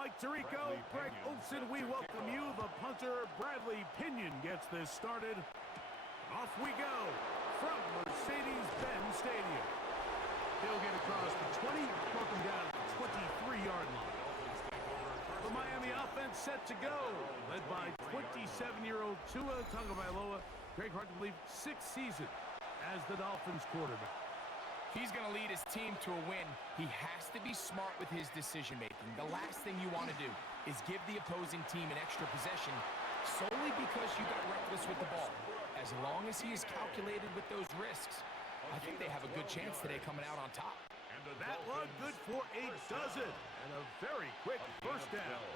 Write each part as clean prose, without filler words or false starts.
Mike Tirico, Greg Olson, we welcome you. The punter, Bradley Pinion, gets this started. Off we go from Mercedes-Benz Stadium. They'll get across the 20, welcome down to the 23-yard line. The Miami offense set to go, led by 27-year-old Tua Tagovailoa. Greg, hard to believe, 6th season as the Dolphins quarterback. He's going to lead his team to a win. He has to be smart with his decision-making. The last thing you want to do is give the opposing team an extra possession solely because you got reckless with the ball. As long as he is calculated with those risks, I think they have a good chance today coming out on top. That one good for a dozen and a very quick first down.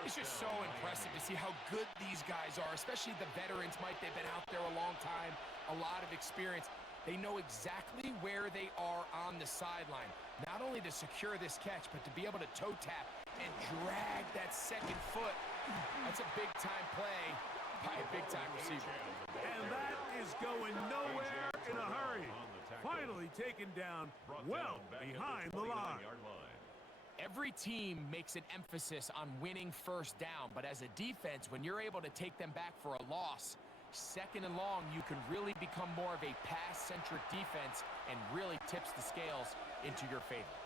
It's just so impressive to see how good these guys are, especially the veterans. Mike, they've been out there a long time, a lot of experience. They know exactly where they are on the sideline, not only to secure this catch, but to be able to toe tap and drag that second foot. That's a big-time play by a big-time receiver. And that is going nowhere in a hurry. Finally taken down well behind the line. Every team makes an emphasis on winning first down, but as a defense, when you're able to take them back for a loss, second and long, you can really become more of a pass-centric defense and really tips the scales into your favor.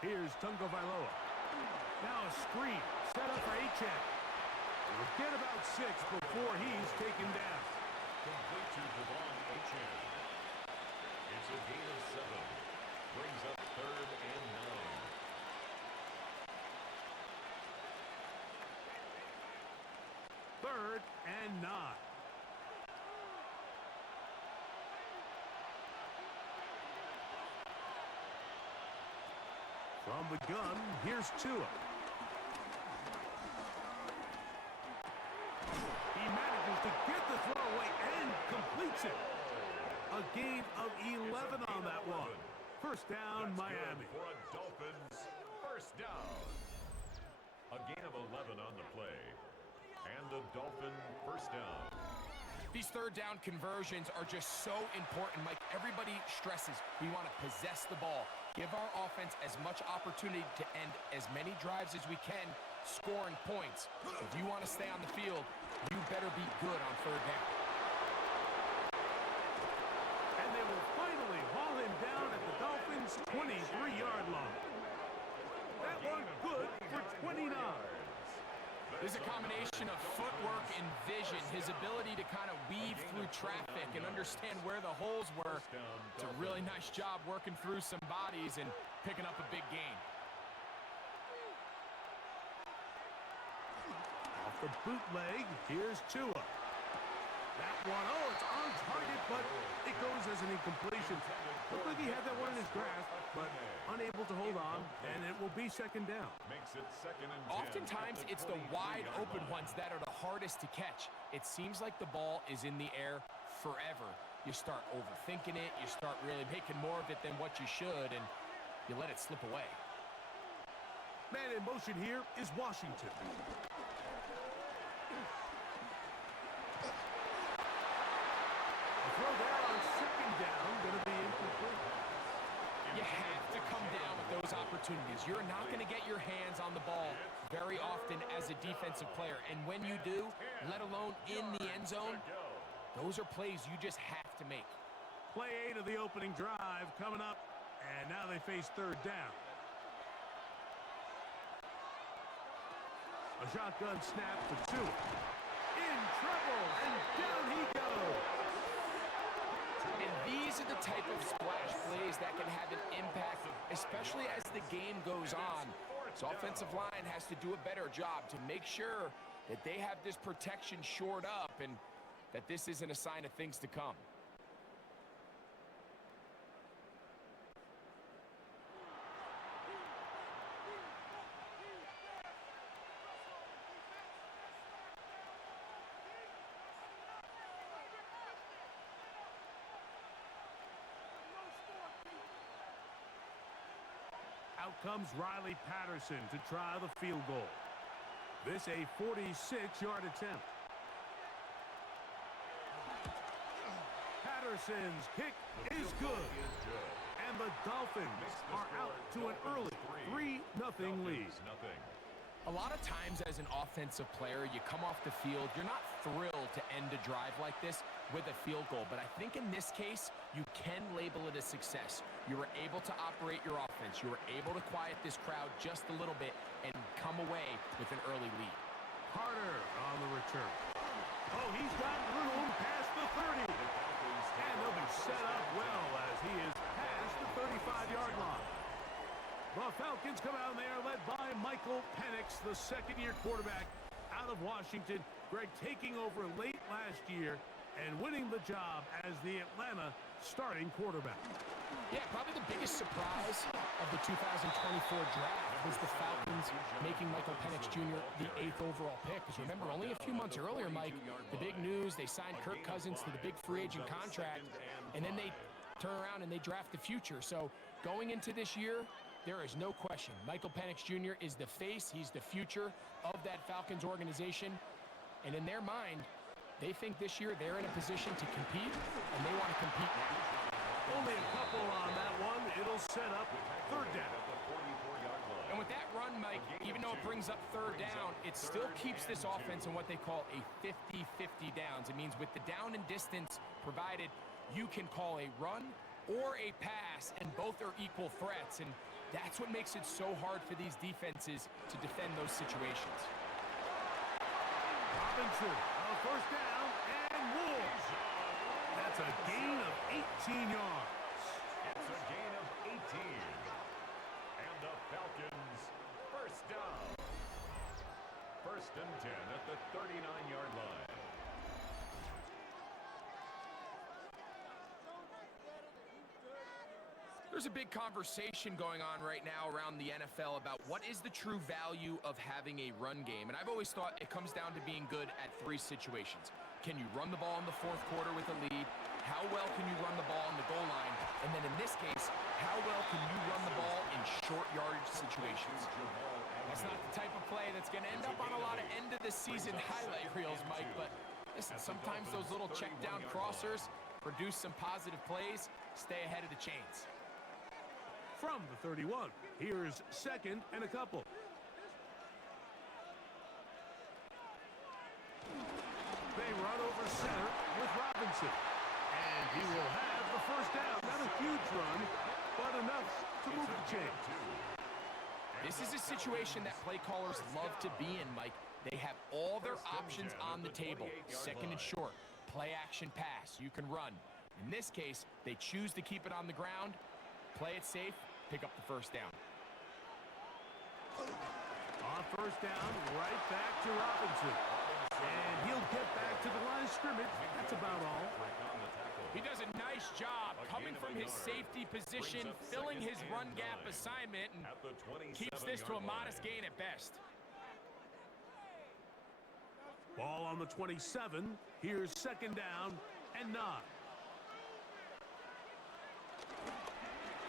Here's Tagovailoa. Now a screen set up for Achane. We'll get about 6 before he's taken down. Complete to Devon Achane. It's a gain of 7. Brings up 3rd and 9. 3rd and 9. From the gun, here's Tua. He manages to get the throw away and completes it. A gain of 11 on that one. First down, Miami. For a Dolphins first down. A gain of 11 on the play. And a Dolphin first down. These third down conversions are just so important, Mike. Everybody stresses we want to possess the ball. Give our offense as much opportunity to end as many drives as we can, scoring points. If you want to stay on the field, you better be good on third down. And they will finally haul him down at the Dolphins' 23-yard line. That one good for 29. There's a combination of footwork and vision, his ability to kind of weave through traffic and understand where the holes were. It's a really nice job working through some bodies and picking up a big gain. Off the bootleg, here's Tua. That one, oh, it's on target, but it goes as an incompletion. Looked like he had that one in his grasp, but unable to hold on, and it will be second down. Makes it 2nd and 10. Oftentimes, it's the wide open ones that are the hardest to catch. It seems like the ball is in the air forever. You start overthinking it, you start really making more of it than what you should, and you let it slip away. Man in motion here is Washington. Throw there on second down, going to be incomplete. You have to come down with those opportunities. You're not going to get your hands on the ball very often as a defensive player. And when you do, let alone in the end zone, those are plays you just have to make. Play 8 of the opening drive coming up, and now they face third down. A shotgun snap for Tua. In trouble, and down he goes. And these are the type of splash plays that can have an impact, especially as the game goes on. So offensive line has to do a better job to make sure that they have this protection shored up and that this isn't a sign of things to come. Out comes Riley Patterson to try the field goal. This a 46-yard attempt. Patterson's kick is good. And the Dolphins are out to an early 3-0 lead. A lot of times as an offensive player, you come off the field, you're not thrilled to end a drive like this with a field goal. But I think in this case, you can label it a success. You were able to operate your offense. You were able to quiet this crowd just a little bit and come away with an early lead. Carter on the return. Oh, he's got room past the 30. And he'll be set up well as he is past the 35-yard line. The Falcons come out there led by Michael Penix, the second-year quarterback out of Washington. Greg taking over late last year and winning the job as the Atlanta starting quarterback. Yeah, probably the biggest surprise of the 2024 draft was the Falcons making Michael Penix Jr. the 8th overall pick. Because remember, only a few months earlier, Mike, the big news, they signed Kirk Cousins to the big free agent contract, and then they turn around and they draft the future. So going into this year, there is no question. Michael Penix Jr. is the face. He's the future of that Falcons organization. And in their mind, they think this year they're in a position to compete, and they want to compete now. Only a couple on that one. It'll set up third down. And with that run, Mike, even though it brings up third down, it still keeps this offense in what they call a 50-50 downs. It means with the down and distance provided, you can call a run or a pass, and both are equal threats. And that's what makes it so hard for these defenses to defend those situations. Robinson, first down, and more. That's a gain of 18 yards. It's a gain of 18. And the Falcons, first down. First and 10 at the 39-yard line. There's a big conversation going on right now around the NFL about what is the true value of having a run game. And I've always thought it comes down to being good at three situations. Can you run the ball in the fourth quarter with a lead? How well can you run the ball on the goal line? And then in this case, how well can you run the ball in short yardage situations? That's not the type of play that's going to end up on a lot of end-of-the-season highlight reels, Mike. But listen, sometimes those little check-down crossers produce some positive plays. Stay ahead of the chains. From the 31, here's second and a couple. They run over center with Robinson. And he will have the first down. Not a huge run, but enough to move the chains. This is a situation that play callers love to be in, Mike. They have all their options on the table. Second and short, play action pass. You can run. In this case, they choose to keep it on the ground, play it safe, pick up the first down. On first down, right back to Robinson. And he'll get back to the line of scrimmage. That's about all. He does a nice job coming from his safety position, filling his run gap assignment, and keeps this to a modest gain at best. Ball on the 27. Here's second down and 9.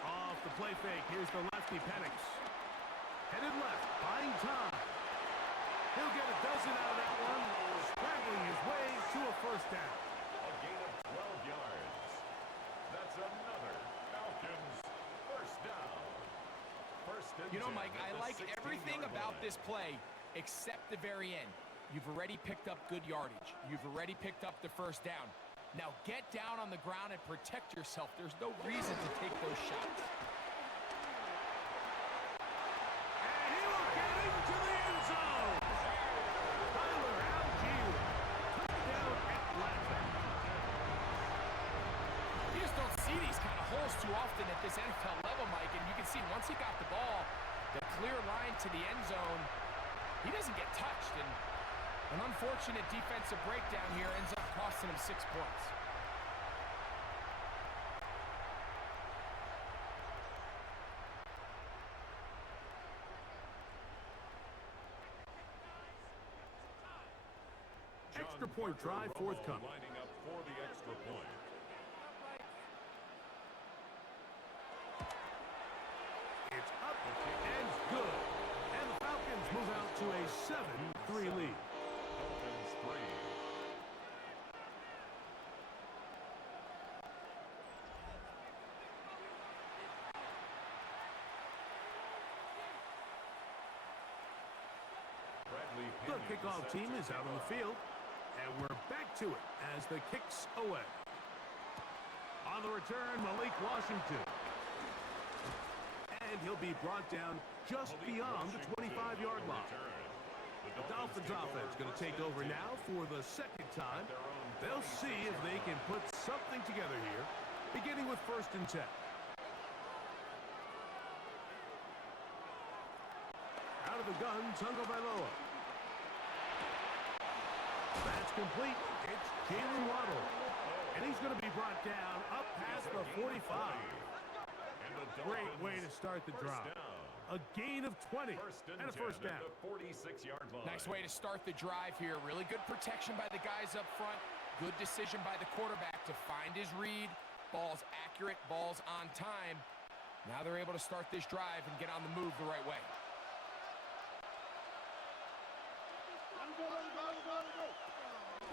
Off the play fake. Here's the lefty Penix. Headed left, buying time. He'll get a dozen out of that one, scrambling his way to a first down. A gain of 12 yards. That's another Falcons first down. First and You know, 10 Mike, at I the like 16-yard everything about line. this play except the very end. You've already picked up good yardage. You've already picked up the first down. Now get down on the ground and protect yourself. There's no reason to take those shots. And he will get into the end zone. Tyler Algier. Touchdown Atlanta. You just don't see these kind of holes too often at this NFL level, Mike. And you can see once he got the ball, the clear line to the end zone, he doesn't get touched. And an unfortunate defensive breakdown here ends up costing him 6 points. Extra point try forthcoming. Lining up for the extra point. It's up and good. And the Falcons move out to a 7-3 lead. Dolphins 3. The kickoff team is out on the field, and we're back to it as the kick's away. On the return, Malik Washington. And he'll be brought down just beyond the 25-yard line. The Dolphins offense going to take over now for the second time. They'll see if they can put something together here, beginning with 1st and 10. Out of the gun, Tagovailoa. That's complete. It's Jalen Waddle. And he's going to be brought down up past the 45. Great way to start the drive. A gain of 20 and a first down. 46-yard line. Nice way to start the drive here. Really good protection by the guys up front. Good decision by the quarterback to find his read. Ball's accurate, ball's on time. Now they're able to start this drive and get on the move the right way.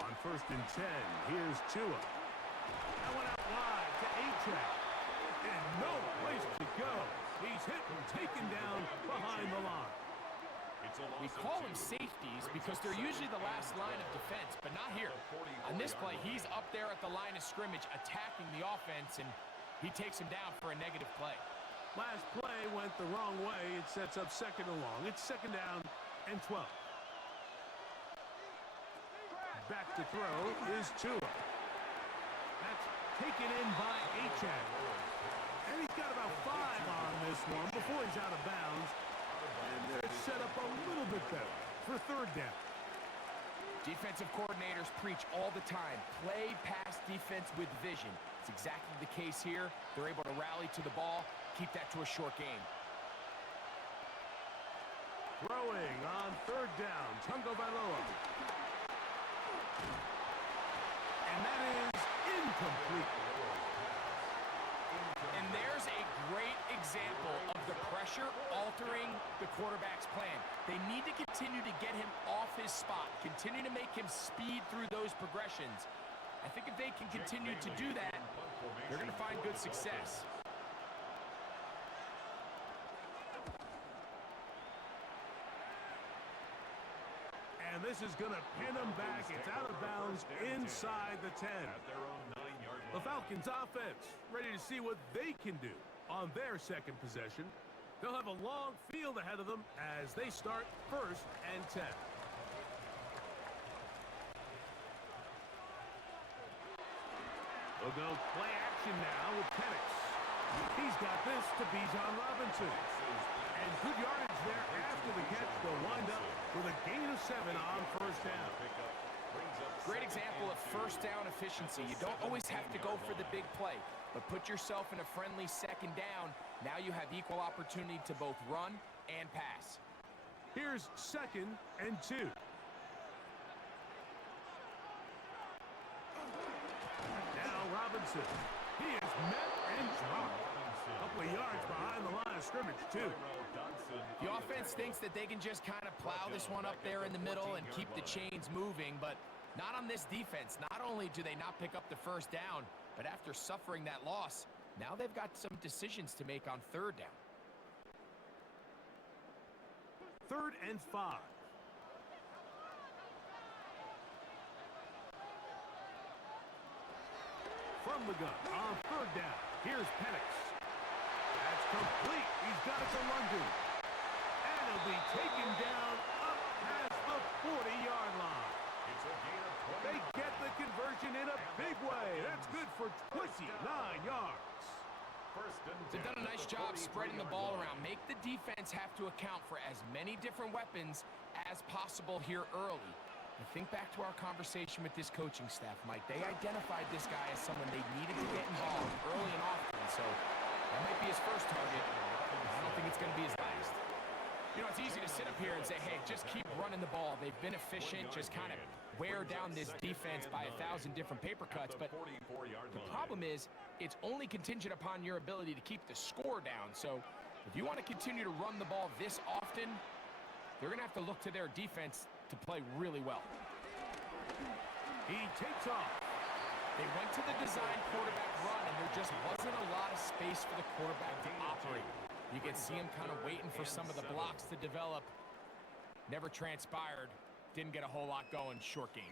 On 1st and 10, here's Tua. That one out wide to A-Track. And no place to go. He's hit and taken down behind the line. We call them safeties because they're usually the last line of defense, but not here. On this play, he's up there at the line of scrimmage attacking the offense, and he takes him down for a negative play. Last play went the wrong way. It sets up 2nd and long. It's 2nd down and 12. Back to throw is Tua. That's taken in by Achane. And he's got about 5 on this one before he's out of bounds. And they're set up a little bit better for 3rd down. Defensive coordinators preach all the time, play pass defense with vision. It's exactly the case here. They're able to rally to the ball, keep that to a short game. Throwing on 3rd down, Tagovailoa. And that is incomplete. And there's a great example of the pressure altering the quarterback's plan. They need to continue to get him off his spot, continue to make him speed through those progressions. I think if they can continue to do that, they're going to find good success. And this is going to pin him back. It's out of bounds inside the 10. The Falcons offense ready to see what they can do on their 2nd possession. They'll have a long field ahead of them as they start 1st and 10. They'll go play action now with Penix. He's got this to Bijan Robinson. And good yardage there after the catch. They'll wind up with a gain of 7 on 1st down. Great example of 1st down efficiency. You don't always have to go for the big play, but put yourself in a friendly 2nd down. Now you have equal opportunity to both run and pass. Here's 2nd and 2. Now Robinson. He is met and dropped. A couple of yards behind the line of scrimmage, too. The offense thinks that they can just kind of plow this one up there in the middle and keep the chains moving, but not on this defense. Not only do they not pick up the 1st down, but after suffering that loss, now they've got some decisions to make on 3rd down. 3rd and 5. From the gun on 3rd down. Here's Penix. That's complete. He's got it to London. And he'll be taken down up past the 40-yard line. They get the conversion in a big way. That's good for 29 yards. They've done a nice job spreading the ball around. Make the defense have to account for as many different weapons as possible here early. And think back to our conversation with this coaching staff, Mike. They identified this guy as someone they needed to get involved early and often. So that might be his first target. I don't think it's going to be his last. You know, it's easy to sit up here and say, hey, just keep running the ball. They've been efficient, just kind of wear down this defense by 1,000 different paper cuts. But the problem is it's only contingent upon your ability to keep the score down. So if you want to continue to run the ball this often, they're going to have to look to their defense to play really well. He takes off. They went to the design quarterback run, and there just wasn't a lot of space for the quarterback to operate. You can see him kind of waiting for some of the blocks to develop. Never transpired. didn't get a whole lot going. Short game.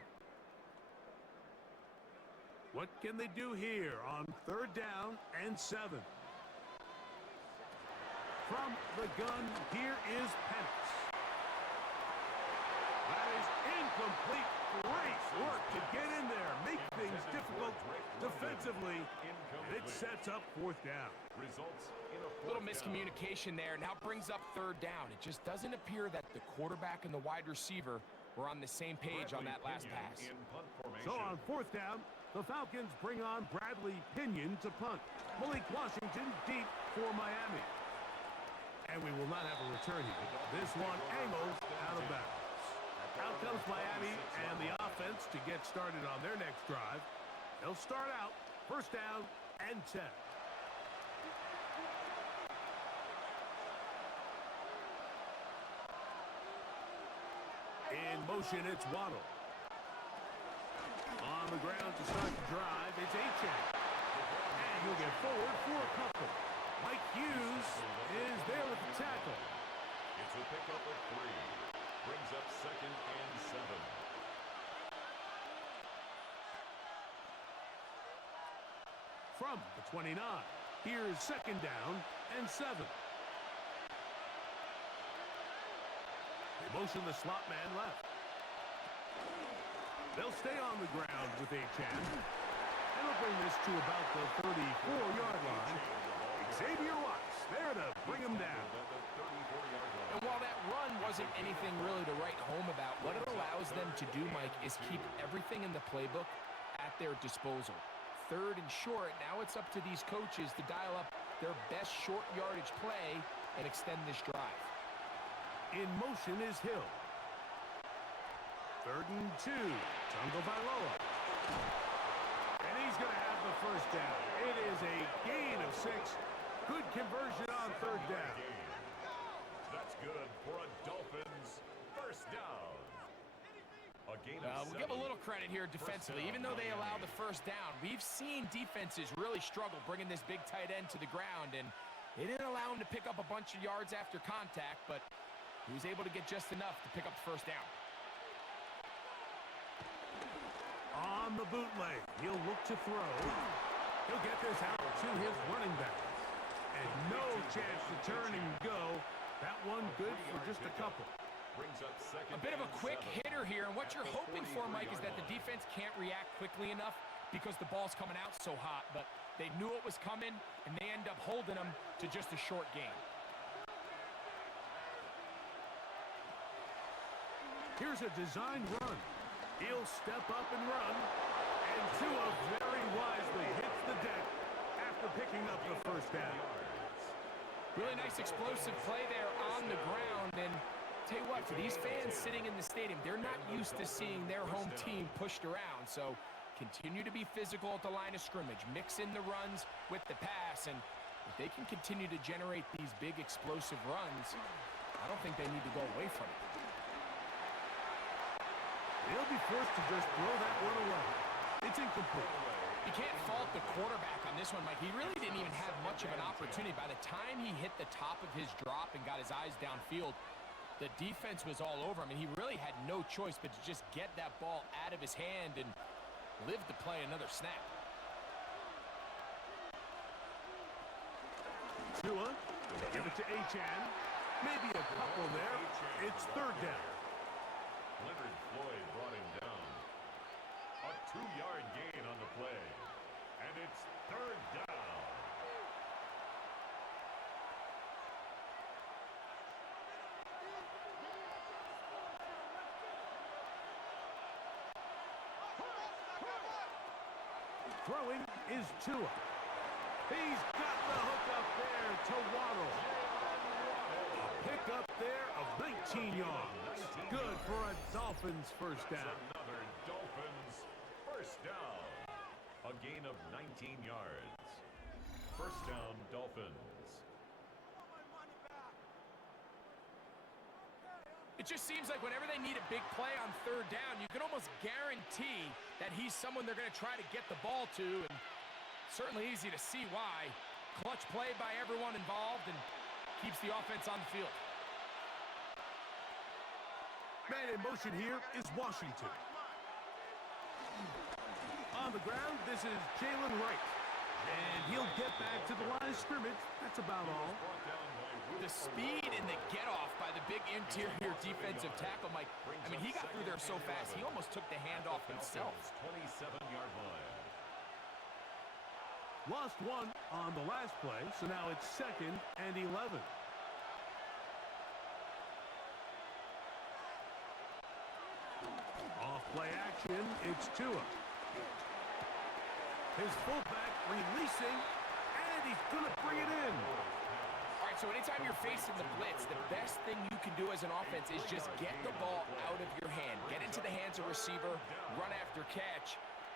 What can they do here on 3rd down and 7? From the gun, here is Penix. That is incomplete. Great work to get in there, make things difficult defensively, and it sets up 4th down. A little miscommunication there. Now brings up 3rd down. It just doesn't appear that the quarterback and the wide receiver were on the same page on that last pass. So on 4th down, the Falcons bring on Bradley Pinion to punt. Malik Washington deep for Miami. And we will not have a return here. This one angles out of bounds. Out comes Miami and the offense to get started on their next drive. They'll start out 1st down and 10. In motion, it's Waddle. On the ground to start the drive, it's Achane. And he'll get forward for a couple. Mike Hughes is there with the tackle. It's a pickup of 3. Brings up 2nd and 7. From the 29, here's 2nd down and 7. They motion the slot man left. They'll stay on the ground with Achane. And they'll bring this to about the 34-yard line. Xavier Watts there to bring him down. And while that run wasn't anything really to write home about, what it allows them to do, Mike, is keep everything in the playbook at their disposal. 3rd and short, now it's up to these coaches to dial up their best short yardage play and extend this drive. In motion is Hill. 3rd and 2, Tagovailoa. And he's going to have the 1st down. It is a gain of 6. Good conversion on 3rd down. That's good for a Dolphins 1st down. A gain of 7. We'll give a little credit here defensively. Even though they allow the 1st down, we've seen defenses really struggle bringing this big tight end to the ground, and they didn't allow him to pick up a bunch of yards after contact, but he was able to get just enough to pick up the 1st down. On the bootleg, he'll look to throw. He'll get this out to his running back. And no chance to turn and go. That one good for just a couple. A bit of a quick hitter here, and what you're hoping for, Mike, is that the defense can't react quickly enough because the ball's coming out so hot. But they knew it was coming, and they end up holding them to just a short gain. Here's a designed run. He'll step up and run. And Tua very wisely hits the deck after picking up the 1st down. Really nice explosive play there on the ground. And tell you what, for these fans sitting in the stadium, they're not used to seeing their home team pushed around. So continue to be physical at the line of scrimmage. Mix in the runs with the pass. And if they can continue to generate these big explosive runs, I don't think they need to go away from it. They'll be forced to just throw that one away. It's incomplete. You can't fault the quarterback on this one, Mike. He really didn't even have much of an opportunity. By the time he hit the top of his drop and got his eyes downfield, the defense was all over him, and he really had no choice but to just get that ball out of his hand and live to play another snap. Tua, give it to Achane. Maybe a couple there. It's 3rd down. Leonard Floyd brought him down. A 2-yard gain on the play. And it's 3rd down. Throwing is Tua. He's got the hook up there to Waddle. A pick up there of 19 yards. Good for a Dolphins 1st down. Another Dolphins 1st down. A gain of 19 yards. 1st down, Dolphins. It just seems like whenever they need a big play on 3rd down, you can almost guarantee that he's someone they're going to try to get the ball to, and certainly easy to see why. Clutch play by everyone involved and keeps the offense on the field. Man in motion here is Washington. On the ground, this is Jalen Wright. And he'll get back to the line of scrimmage. That's about all. The speed and the get-off by the big interior defensive tackle, Mike. I mean, he got through there so fast, he almost took the handoff himself. 27-yard line. Lost one on the last play, so now it's 2nd and 11. Off play action, it's Tua. His fullback releasing, and he's going to bring it in. All right, so anytime you're facing the blitz, the best thing you can do as an offense is just get the ball out of your hand. Get into the hands of receiver, run after catch.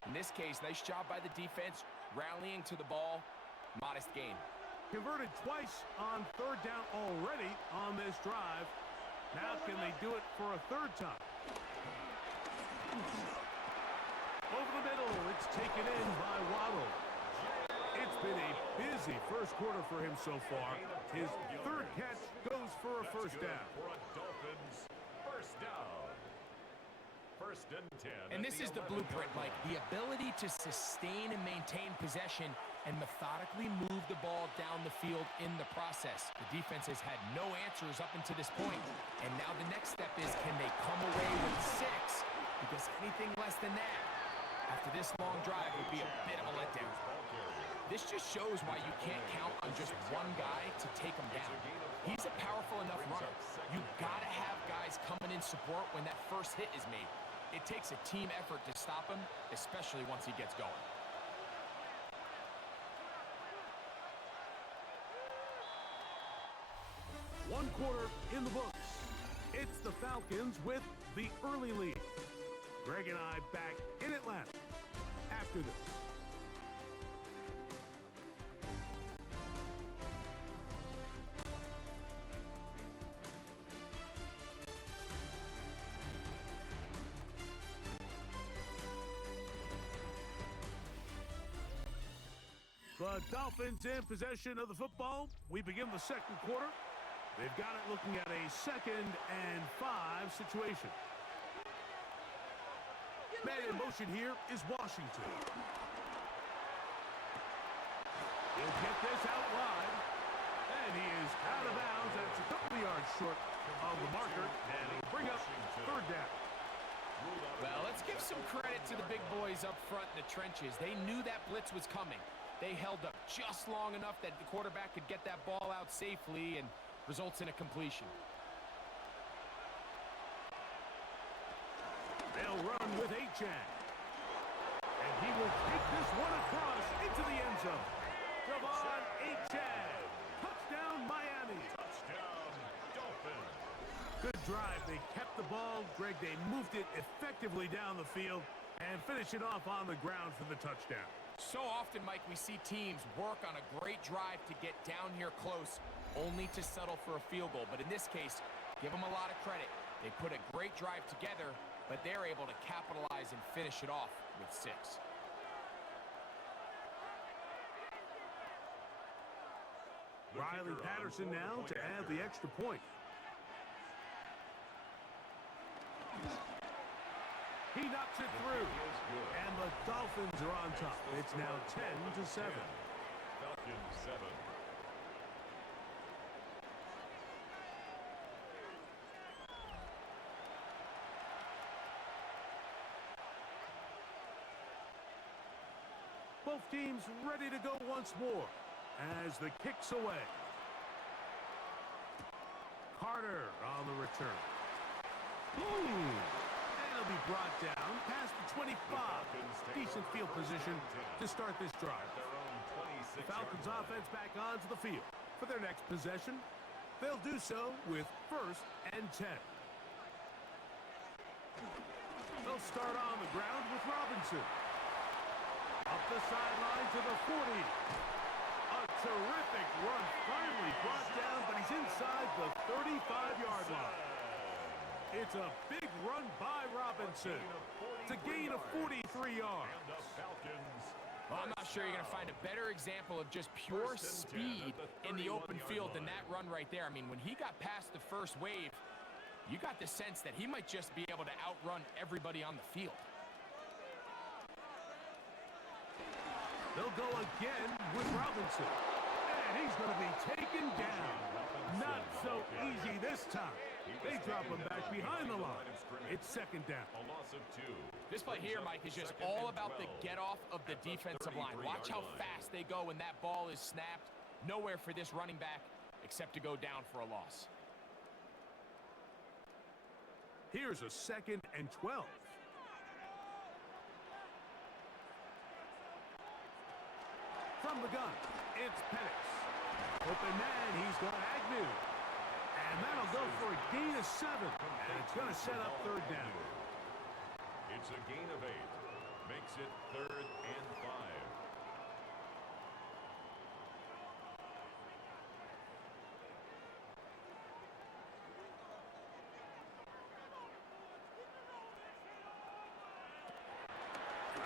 In this case, nice job by the defense, rallying to the ball, modest gain. Converted twice on 3rd down already on this drive. Now can they do it for a 3rd time? Over the middle, it's taken in by Waddle. It's been a busy first quarter for him so far. His 3rd catch goes for a 1st down. For a Dolphins first down. 1st and 10. And this is the blueprint, Mike. The ability to sustain and maintain possession and methodically move the ball down the field in the process. The defense has had no answers up until this point. And now the next step is, can they come away with 6? Because anything less than that, after this long drive, would be a bit of a letdown. This just shows why you can't count on just one guy to take him down. He's a powerful enough runner. You gotta have guys coming in support when that first hit is made. It takes a team effort to stop him, especially once he gets going. One quarter in the books. It's the Falcons with the early lead. Greg and I back in Atlanta after this. The Dolphins in possession of the football. We begin the 2nd quarter. They've got it looking at a 2nd and 5 situation. Man in motion here is Washington. He'll get this out wide. And he is out of bounds. That's a couple of yards short of the marker. And he'll bring up 3rd down. Well, let's give some credit to the big boys up front in the trenches. They knew that blitz was coming. They held up just long enough that the quarterback could get that ball out safely and results in a completion. They'll run with Achane. And he will take this one across into the end zone. Devon Achane. Touchdown, Miami. Touchdown, Dolphins. Good drive. They kept the ball. Greg, they moved it effectively down the field and finish it off on the ground for the touchdown. So often, Mike, we see teams work on a great drive to get down here close, only to settle for a field goal. But in this case, give them a lot of credit. They put a great drive together, but they're able to capitalize and finish it off with 6. Riley Patterson now to add the extra point. He knocks it through. And the Dolphins are on top. It's now 10-7. Falcons 7. Both teams ready to go once more as the kick's away. Carter on the return. And he'll be brought down past the 25. Decent field position to start this drive. The Falcons offense back onto the field for their next possession. They'll do so with 1st and 10. They'll start on the ground with Robinson. Up the sideline to the 40. A terrific run, finally brought down, but he's inside the 35-yard line. It's a big run by Robinson. It's a gain of 43 yards. Well, I'm not sure you're going to find a better example of just pure speed in the open field than that run right there. I mean, when he got past the first wave, You got the sense that he might just be able to outrun everybody on the field. They'll go again with Robinson. And he's going to be taken down. Not so easy this time. They drop him back behind the line. It's second down. A loss of 2. This play here, Mike, is just all about the get-off of the defensive line. Watch how fast they go when that ball is snapped. Nowhere for this running back except to go down for a loss. Here's a 2nd and 12. From the gun, it's Penix. Open man, he's got Agnew. And that'll go for a gain of 7. And it's going to set up third down. It's a gain of 8. Makes it 3rd and 5.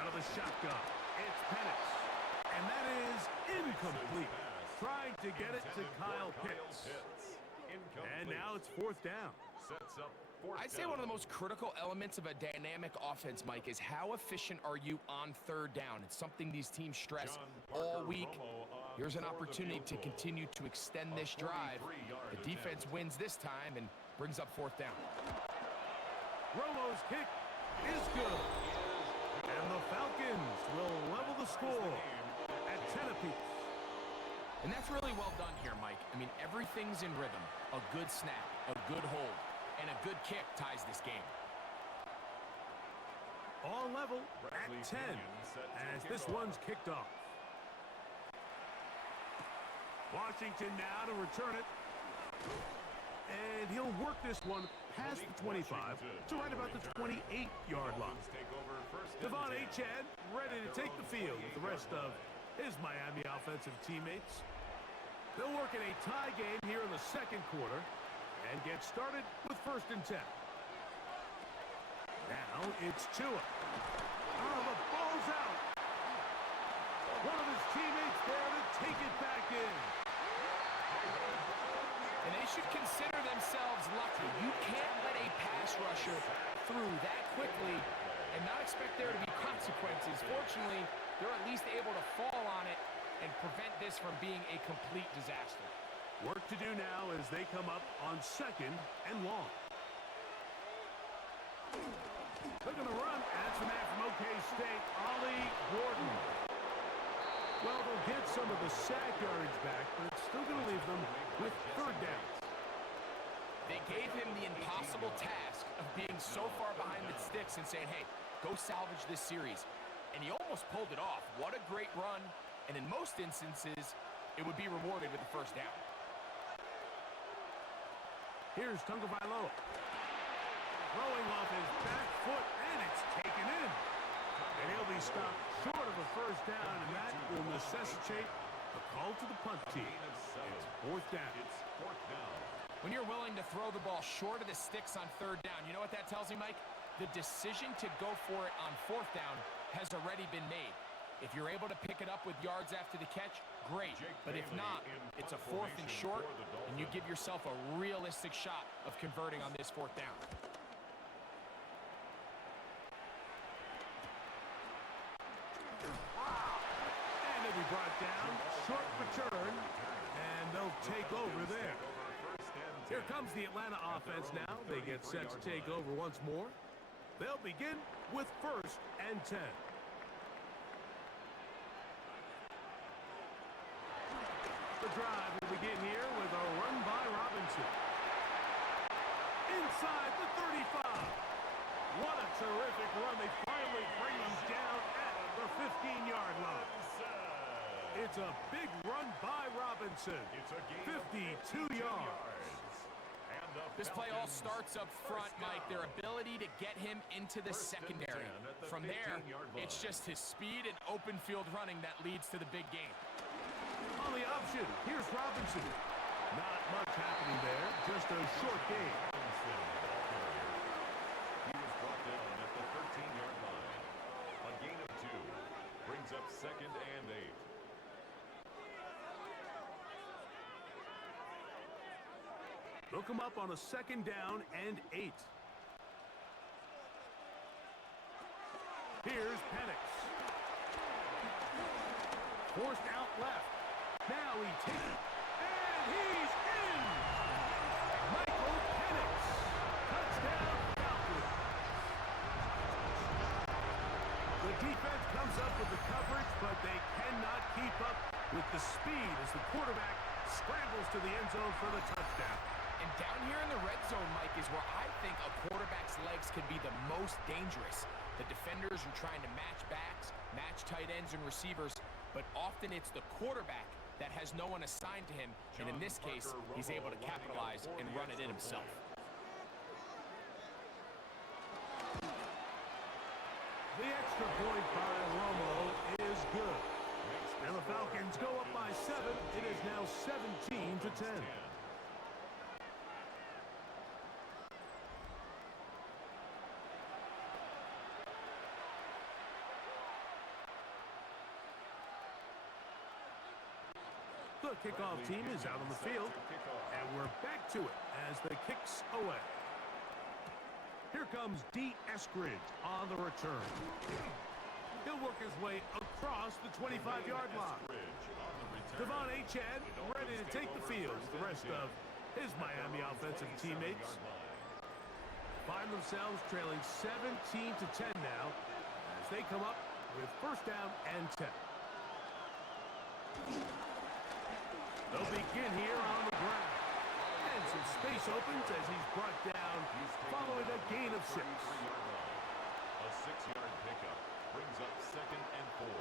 Out of the shotgun, it's Penix. And that is incomplete. Trying to get it to Kyle Pitts. And now it's 4th down. Sets up 4th I'd say one of the most critical elements of a dynamic offense, Mike, is how efficient are you on third down? It's something these teams stress all week. Here's an opportunity to continue to extend this drive. The defense wins this time and brings up 4th down. Romo's kick is good. And the Falcons will level the score at 10 apiece. And that's really well done here, Mike. I mean, everything's in rhythm. A good snap, a good hold, and a good kick ties this game. All level at 10 as this one's kicked off. Washington now to return it. And he'll work this one past the 25 to right about the 28-yard line. Devon Achane ready to take the field with the rest of his Miami offensive teammates. They'll work in a tie game here in the second quarter and get started with 1st and 10. Now it's Tua. Oh, the ball's out. One of his teammates there to take it back in. And they should consider themselves lucky. You can't let a pass rusher through that quickly and not expect there to be consequences. Fortunately, they're at least able to fall on it and prevent this from being a complete disaster. Work to do now as they come up on 2nd and long. They're going to run. That's the man from OK State, Ollie Gordon. Well, they'll get some of the sack yardage back, but it's still going to leave them with 3rd down. They gave him the impossible task of being so far behind the sticks and saying, hey, go salvage this series. And he almost pulled it off. What a great run. And in most instances, it would be rewarded with the 1st down. Here's Tagovailoa. Throwing off his back foot, and it's taken in. And he'll be stopped short of a 1st down, and that will necessitate a call to the punt team. It's 4th down. When you're willing to throw the ball short of the sticks on 3rd down, you know what that tells me, Mike? The decision to go for it on 4th down has already been made. If you're able to pick it up with yards after the catch, great. But if not, it's a 4th and short, and you give yourself a realistic shot of converting on this 4th down. And he'll be brought down. Short return, and they'll take over there. Here comes the Atlanta offense now. They get set to take over once more. They'll begin with 1st and 10. The drive will begin here with a run by Robinson. Inside the 35. What a terrific run. They finally bring them down at the 15-yard line. It's a big run by Robinson. 52 yards. This play all starts up front, Mike. Their ability to get him into the secondary. From there, it's just his speed and open field running that leads to the big game. On the option, here's Robinson. Not much happening there, just a short game. He was brought down at the 13-yard line. A gain of 2 brings up 2nd and 8. They'll come up on a 2nd down and 8. Here's Penix. Forced out left. Now he takes it. And he's in! Michael Penix. Touchdown Falcons. The defense comes up with the coverage, but they cannot keep up with the speed as the quarterback scrambles to the end zone for the touchdown. And down here in the red zone, Mike, is where I think a quarterback's legs can be the most dangerous. The defenders are trying to match backs, match tight ends and receivers, but often it's the quarterback that has no one assigned to him, and in this case, he's able to capitalize and run it in himself. The extra point by Romo is good. And the Falcons go up by 7. It is now 17-10. The kickoff team is out on the field, and we're back to it as the kick's away. Here comes Gxlden on the return. He'll work his way across the 25-yard line. Devon Achane ready to take the field with the rest of his Miami offensive teammates. Find themselves trailing 17-10 now as they come up with 1st down and 10. They'll begin here on the ground. And some space opens as he's brought down following a gain of 6. A 6-yard pickup brings up 2nd and 4.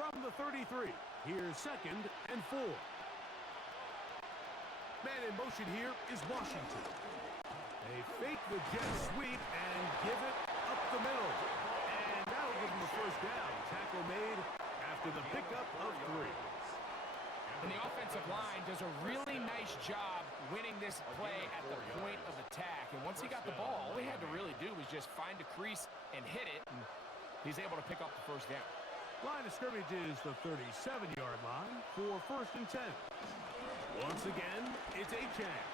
From the 33, here's 2nd and 4. Man in motion here is Washington. They fake the jet sweep and give it up the middle. And that'll give them the 1st down. Tackle made after the pickup of 3. And the offensive line does a really nice job winning this play at the point of attack. And once he got the ball, all he had to really do was just find a crease and hit it. And he's able to pick up the 1st down. Line of scrimmage is the 37-yard line for 1st and 10. Once again, it's Achane.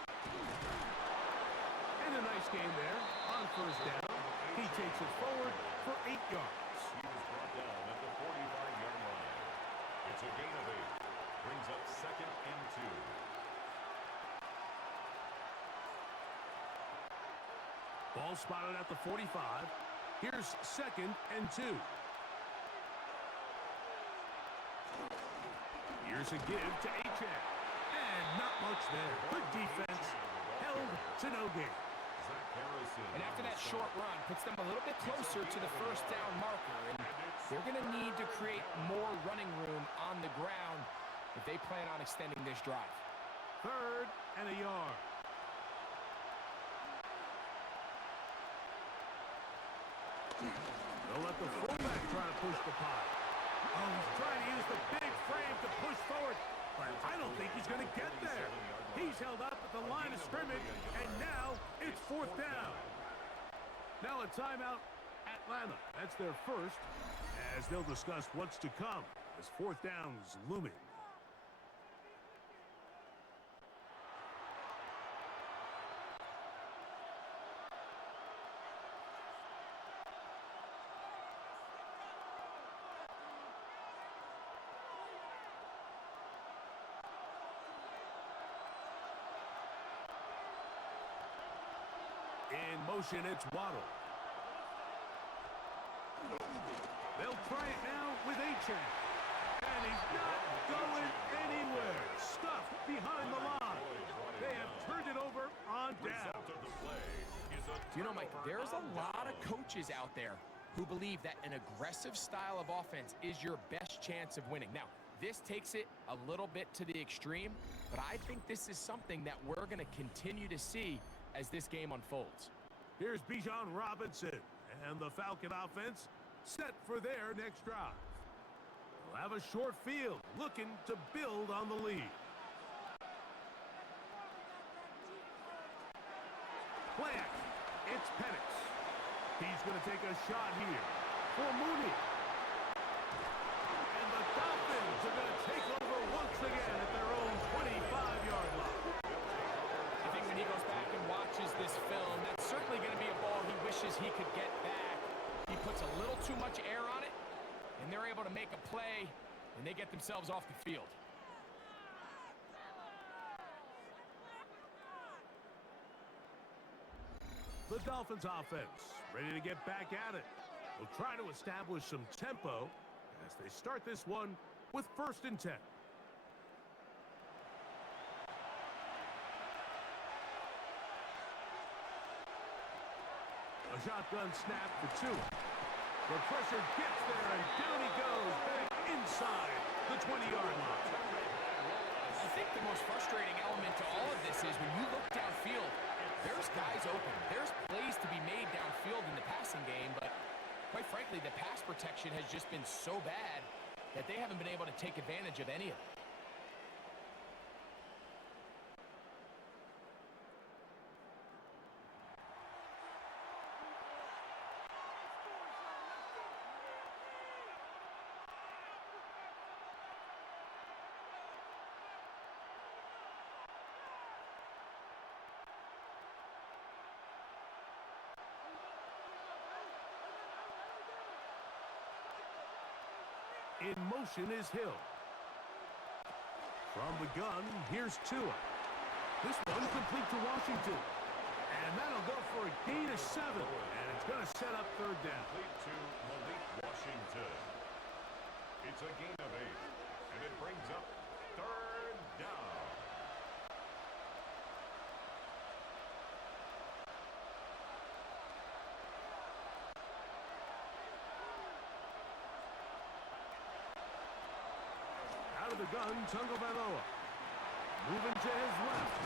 And a nice game there on 1st down. He takes it forward for 8 yards. He was brought down at the 45-yard line. It's a gain of 8. Brings up 2nd and 2. Ball spotted at the 45. Here's 2nd and 2. Here's a give to Achane. And not much there. Good defense. Held to no gain. And after that short run, puts them a little bit closer to the 1st down marker. And they're going to need to create more running room on the ground if they plan on extending this drive. 3rd and a yard. They'll let the fullback try to push the pile. Oh, he's trying to use the big frame to push forward, but I don't think he's going to get there. He's held up at the line of scrimmage, and now it's 4th down. Now a timeout, Atlanta. That's their 1st, as they'll discuss what's to come as 4th down is looming. In motion, it's Waddle. They'll try it now with Achane. And he's not going anywhere. Stuffed behind the line. They have turned it over on down. You know, Mike, there's a lot of coaches out there who believe that an aggressive style of offense is your best chance of winning. Now, this takes it a little bit to the extreme, but I think this is something that we're going to continue to see as this game unfolds. Here's Bijan Robinson and the Falcon offense set for their next drive. They'll have a short field looking to build on the lead. Play action. It's Penix. He's going to take a shot here for Mooney. And the as he could get back. He puts a little too much air on it, and they're able to make a play, and they get themselves off the field. The Dolphins offense ready to get back at it. Will try to establish some tempo as they start this one with 1st and 10. A shotgun snap for Tua. The pressure gets there, and down he goes back inside the 20-yard line. I think the most frustrating element to all of this is when you look downfield, there's guys open. There's plays to be made downfield in the passing game, but quite frankly, the pass protection has just been so bad that they haven't been able to take advantage of any of it. In motion is Hill. From the gun, here's Tua. This one complete to Washington. And that'll go for a gain of 7. And it's going to set up 3rd down. Complete to Washington. It's a gain of 8. And it brings up 3rd down. Out of the gun, Tagovailoa. Moving to his left.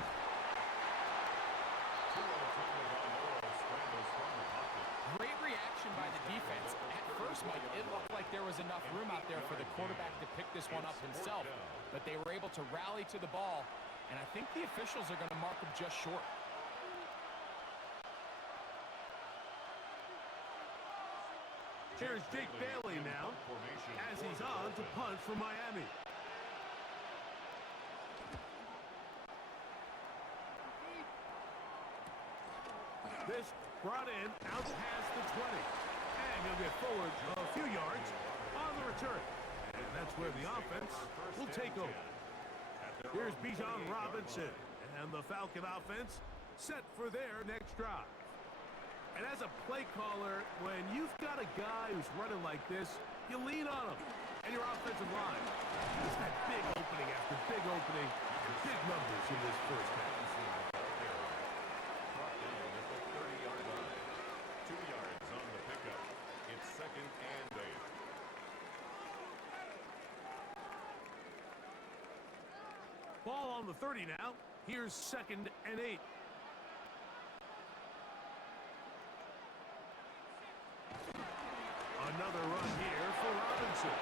Great reaction by the defense. At first, Mike, it looked like there was enough room out there for the quarterback to pick this one up himself. But they were able to rally to the ball, and I think the officials are going to mark him just short. Here's Jake Bailey now, as he's on to punt for Miami. This brought in out past the 20. And he'll get forward a few yards on the return. And that's where the offense will take over. Here's Bijan Robinson. And the Falcon offense set for their next drive. And as a play caller, when you've got a guy who's running like this, you lean on him. And your offensive line has had big opening after big opening and big numbers in this first half. Brought down at the 30-yard line. 2 yards on the pickup. It's 2nd and 8. Ball on the 30 now. Here's 2nd and 8. Another run here for Robinson.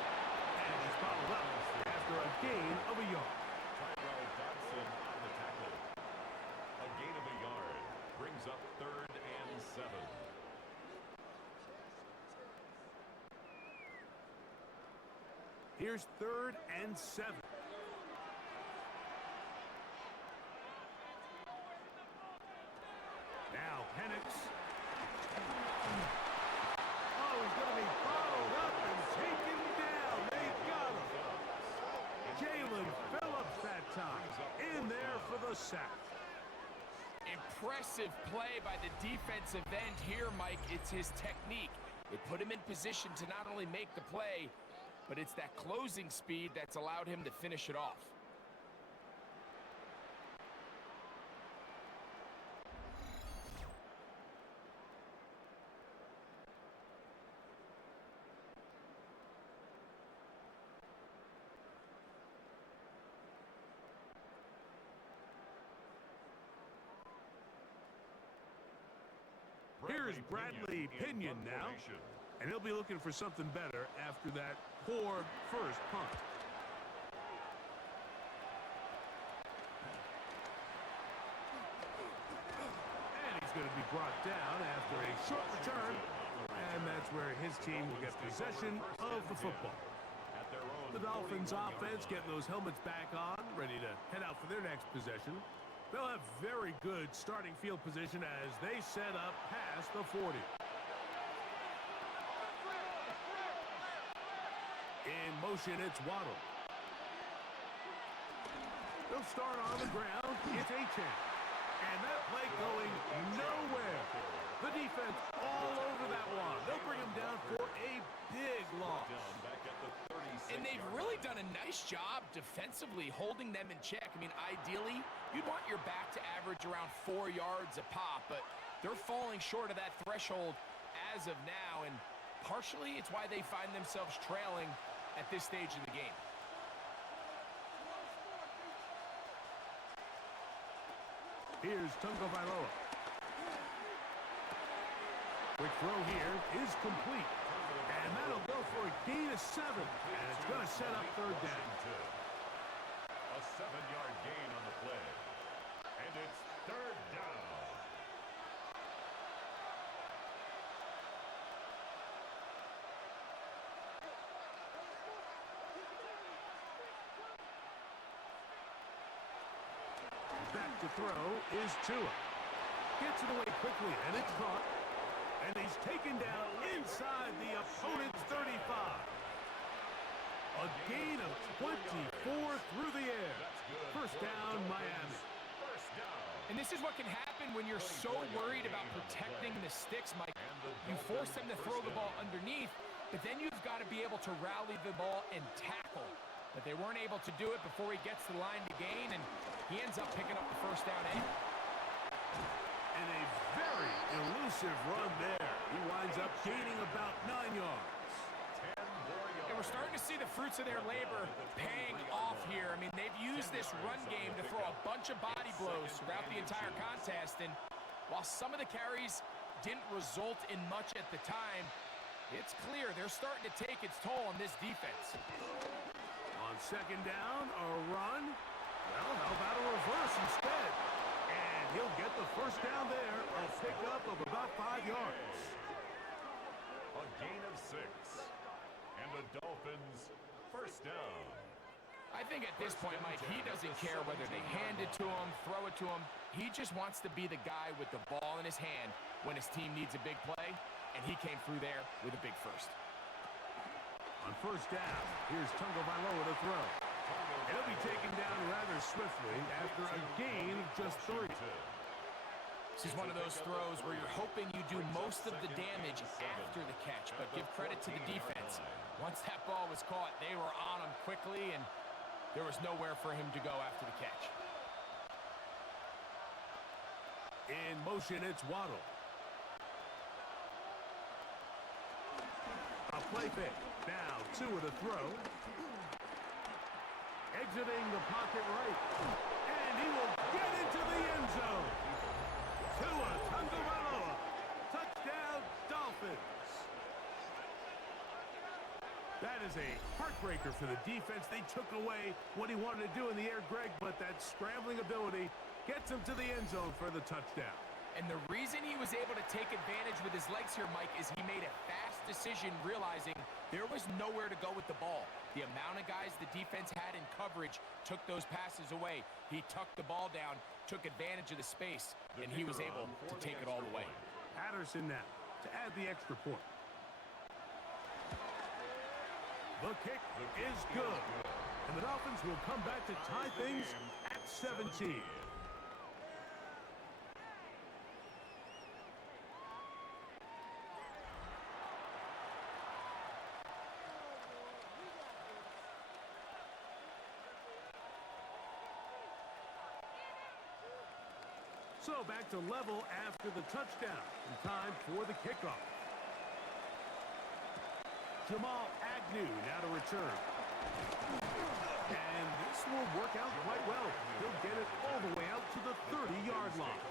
And he's followed up after a gain of a yard. Tyrell Dodson on the tackle. A gain of a yard brings up 3rd and 7. Here's 3rd and 7. Now Penix. Oh, he's going to be followed up and taken down. They've got him. Gxlden Phillips that time. In there for the sack. Impressive play by the defensive end here, Mike. It's his technique. It put him in position to not only make the play, but it's that closing speed that's allowed him to finish it off. Here's Bradley Pinion now, and he'll be looking for something better after that poor first punt. And he's going to be brought down after a short return, and that's where his team will get possession of the football. The Dolphins offense getting those helmets back on, ready to head out for their next possession. They'll have very good starting field position as they set up past the 40. In motion, it's Waddle. They'll start on the ground. It's Achane. And that play going nowhere. The defense all over that one. They'll bring him down for a big loss. And they've really done a nice job defensively holding them in check. I mean, ideally, you'd want your back to average around 4 yards a pop, but they're falling short of that threshold as of now, and partially it's why they find themselves trailing at this stage of the game. Here's Tagovailoa. Quick throw here is complete. And that'll go for a gain of 7. And it's going to set up third down. A 7-yard gain on the play. And it's third down. Back to throw is Tua. Gets it away quickly, and it's caught. And he's taken down inside the opponent's 35. A gain of 24 through the air. First down, Miami. And this is what can happen when you're so worried about protecting the sticks, Mike. You force them to throw the ball underneath, but then you've got to be able to rally the ball and tackle. But they weren't able to do it before he gets to the line to gain, and he ends up picking up the first down anyway. And a very elusive run there. He winds up gaining about 9 yards. And we're starting to see the fruits of their labor paying off here. I mean, they've used this run game to throw a bunch of body blows throughout the entire contest, and while some of the carries didn't result in much at the time, it's clear they're starting to take its toll on this defense. On second down, a run. Well, how about a reverse instead? And he'll get the first down there, a pickup of about 5 yards. A gain of 6. And the Dolphins first down. I think at this point, Mike, he doesn't care whether they hand it to him, throw it to him. He just wants to be the guy with the ball in his hand when his team needs a big play, and he came through there with a big first. On first down, here's Tagovailoa to throw. He'll be taken down rather swiftly after a gain of just 3. This is one of those throws where you're hoping you do most of the damage after the catch, but give credit to the defense. Once that ball was caught, they were on him quickly, and there was nowhere for him to go after the catch. In motion, it's Waddle. A play fake. Now, Tua to throw. Exiting the pocket right. And he will get into the end zone. Tua Tagovailoa. Touchdown, Dolphins. That is a heartbreaker for the defense. They took away what he wanted to do in the air, Greg, but that scrambling ability gets him to the end zone for the touchdown. And the reason he was able to take advantage with his legs here, Mike, is he made a fast decision realizing there was nowhere to go with the ball. The amount of guys the defense had in coverage took those passes away. He tucked the ball down, took advantage of the space, and he was able to take it all the way. Patterson now to add the extra point. The kick is good. And the Dolphins will come back to tie things at 17. So back to level after the touchdown. In time for the kickoff. Jamal Agnew now to return. And this will work out quite well. He'll get it all the way out to the 30-yard line.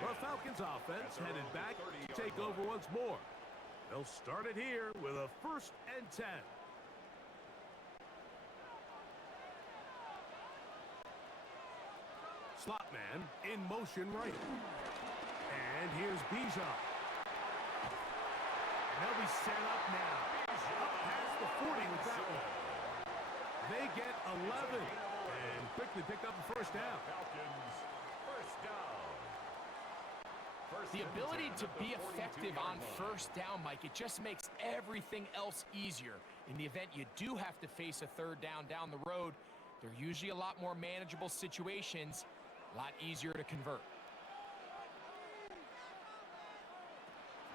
The Falcons offense headed back to take over once more. They'll start it here with a 1st and 10. Slot man in motion right. And here's Bijan. And they'll be set up now. Up past the 40 with that one. They get 11 and quickly pick up the first down. Falcons first down. The ability to be effective on first down, Mike, it just makes everything else easier. In the event you do have to face a third down the road, they're usually a lot more manageable situations, a lot easier to convert.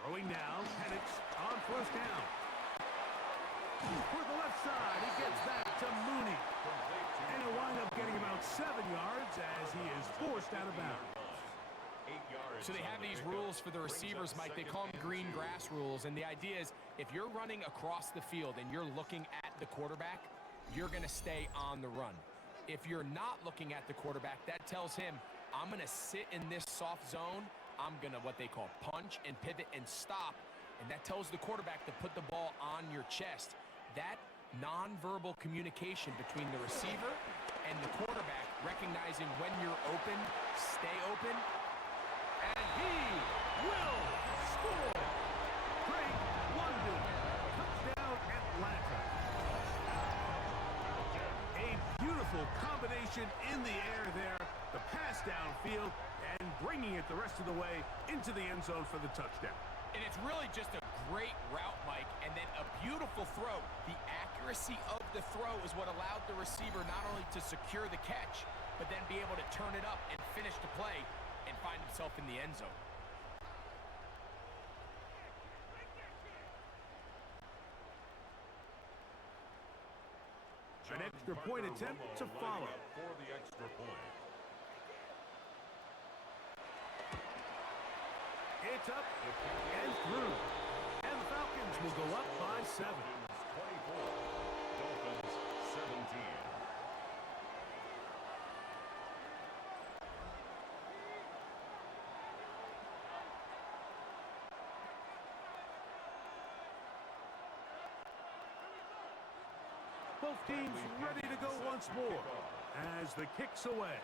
Throwing now, Penix on first down. For the left side, he gets that to Mooney. And he'll wind up getting about 7 yards as he is forced out of bounds. So they have these rules for the receivers, Mike. They call them green grass rules. And the idea is if you're running across the field and you're looking at the quarterback, you're going to stay on the run. If you're not looking at the quarterback, that tells him, I'm going to sit in this soft zone. I'm going to what they call punch and pivot and stop. And that tells the quarterback to put the ball on your chest. That nonverbal communication between the receiver and the quarterback, recognizing when you're open, stay open. And he will score. Gxlden, touchdown Atlanta. A beautiful combination in the air there. The pass downfield and bringing it the rest of the way into the end zone for the touchdown. And it's really just a great route, Mike, and then a beautiful throw. The accuracy of the throw is what allowed the receiver not only to secure the catch, but then be able to turn it up and finish the play and find himself in the end zone. An extra point attempt to follow. For the extra point. It's up and through. And the Falcons will go up by 7. 24, Dolphins 17. Both teams ready to go once more as the kick's away.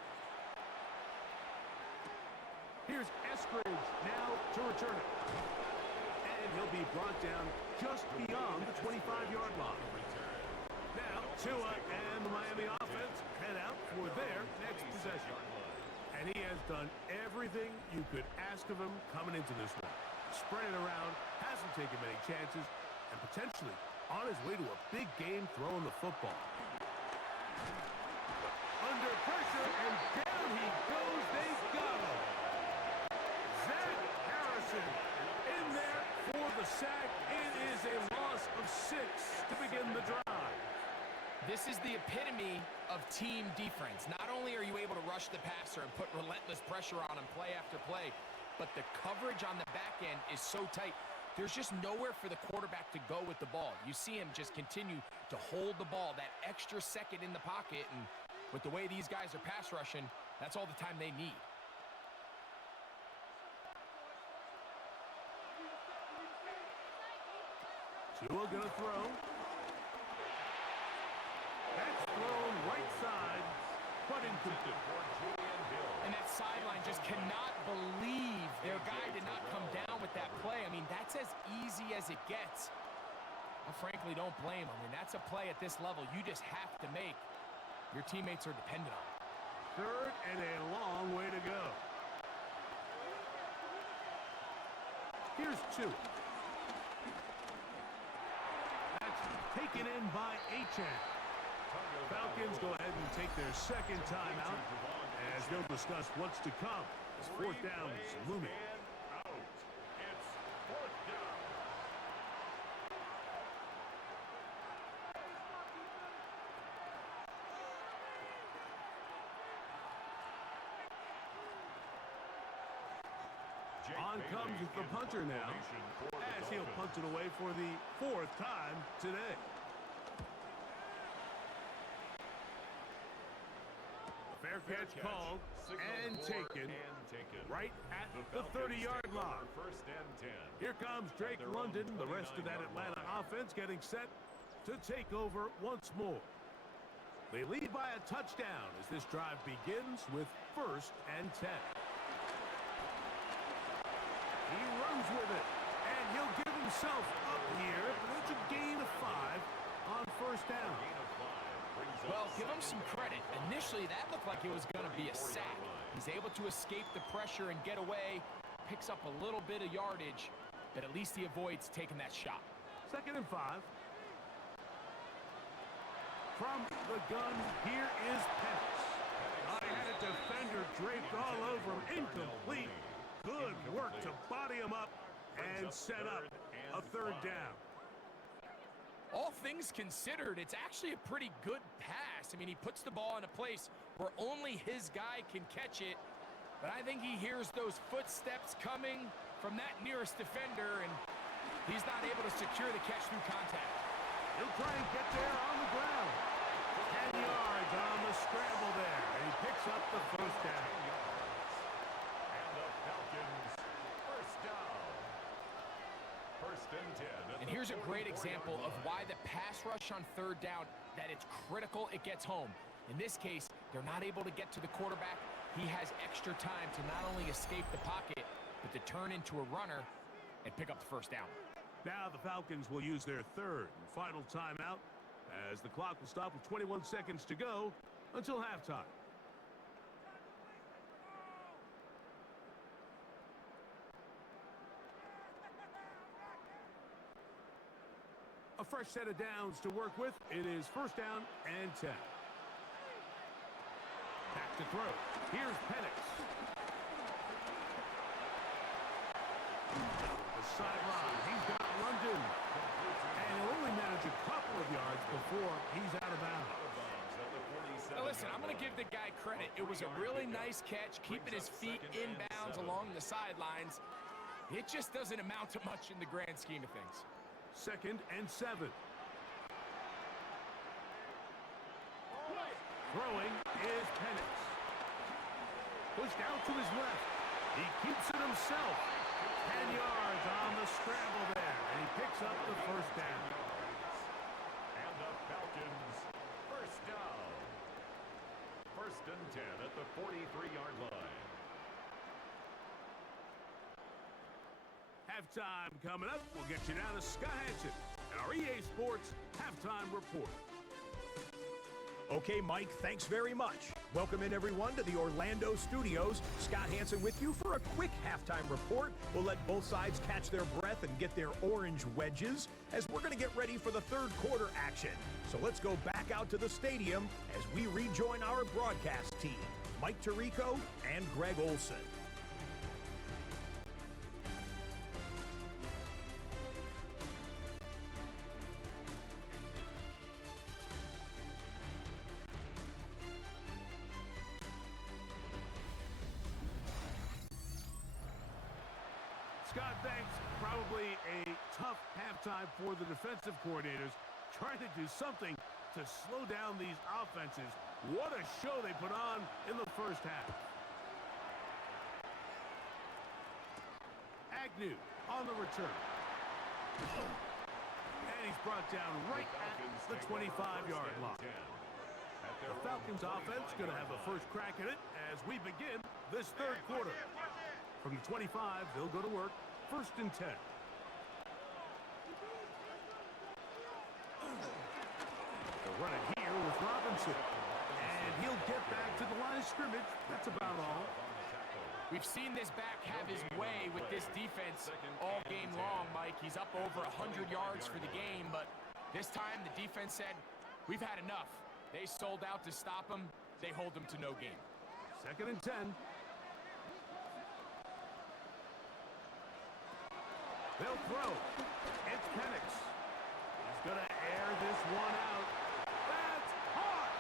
Here's Eskridge now to return it. And he'll be brought down just beyond the 25-yard line. Now, Tua and the Miami offense head out for their next possession. And he has done everything you could ask of him coming into this one. Spread it around, hasn't taken many chances, and potentially on his way to a big game throwing the football. Under pressure, and down he goes. They've got him. Zach Harrison in there for the sack. It is a loss of 6 to begin the drive. This is the epitome of team defense. Not only are you able to rush the passer and put relentless pressure on him play after play, but the coverage on the back end is so tight. There's just nowhere for the quarterback to go with the ball. You see him just continue to hold the ball that extra second in the pocket, and with the way these guys are pass rushing, that's all the time they need. Tua gonna throw. That's thrown right side, but incomplete. And that sideline just cannot believe their guy did not come down with that play. I mean, that's as easy as it gets. I frankly don't blame him. I mean, that's a play at this level you just have to make. Your teammates are dependent on it. Third and a long way to go. Here's Tua. That's taken in by Achane. Falcons go ahead and take their second timeout as they'll discuss what's to come as fourth down is looming. Out. It's fourth down. On comes the punter now as he'll punt it away for the 4th time today. Fair catch called and taken right at the 30-yard line. First and 10. Here comes Gxlden, the rest of that Atlanta offense getting set to take over once more. They lead by a touchdown as this drive begins with 1st and 10. He runs with it, and he'll give himself up here, but it's a gain of 5 on 1st down. Well, give him some credit. Initially, that looked like it was going to be a sack. He's able to escape the pressure and get away. picks up a little bit of yardage, but at least he avoids taking that shot. 2nd and 5. From the gun, here is Penix. I had a defender draped all over him. Incomplete. Good work to body him up and set up a 3rd down. All things considered, it's actually a pretty good pass. I mean, he puts the ball in a place where only his guy can catch it, but I think he hears those footsteps coming from that nearest defender, and he's not able to secure the catch through contact. He'll try and get there on the ground. 10 yards on the scramble there, and he picks up the 1st down. And the Falcons, 1st down. 1st and 10. And here's a great example of why the pass rush on 3rd down, that it's critical it gets home. In this case, they're not able to get to the quarterback. He has extra time to not only escape the pocket, but to turn into a runner and pick up the 1st down. Now the Falcons will use their 3rd and final timeout as the clock will stop with 21 seconds to go until halftime. A fresh set of downs to work with. It is 1st down and 10. Back to throw. Here's Penix. The sideline. He's got London. And he'll only manage a couple of yards before he's out of bounds. Now listen, I'm going to give the guy credit. It was a really nice catch, keeping his feet in bounds along the sidelines. It just doesn't amount to much in the grand scheme of things. 2nd and 7. Throwing is Penix. Pushed out to his left. He keeps it himself. 10 yards on the scramble there, and he picks up the 1st down. And the Falcons, 1st down. 1st and 10 at the 43-yard line. Halftime coming up. We'll get you down to Scott Hansen and our EA Sports Halftime Report. Okay, Mike, thanks very much. Welcome in, everyone, to the Orlando studios. Scott Hansen with you for a quick halftime report. We'll let both sides catch their breath and get their orange wedges as we're going to get ready for the 3rd quarter action. So let's go back out to the stadium as we rejoin our broadcast team, Mike Tirico and Greg Olson. Scott, thanks. Probably a tough halftime for the defensive coordinators, trying to do something to slow down these offenses. What a show they put on in the 1st half. Agnew on the return. And he's brought down right at the 25-yard line. The Falcons offense going to have the first crack at it as we begin this 3rd quarter. From the 25, they'll go to work. 1st and 10. They'll run it here with Robinson. And he'll get back to the line of scrimmage. That's about all. We've seen this back have his way with this defense all game long, Mike. He's up over 100 yards for the game, but this time the defense said, we've had enough. They sold out to stop him. They hold him to no gain. 2nd and 10. They'll throw. It's Penix. He's going to air this one out. That's caught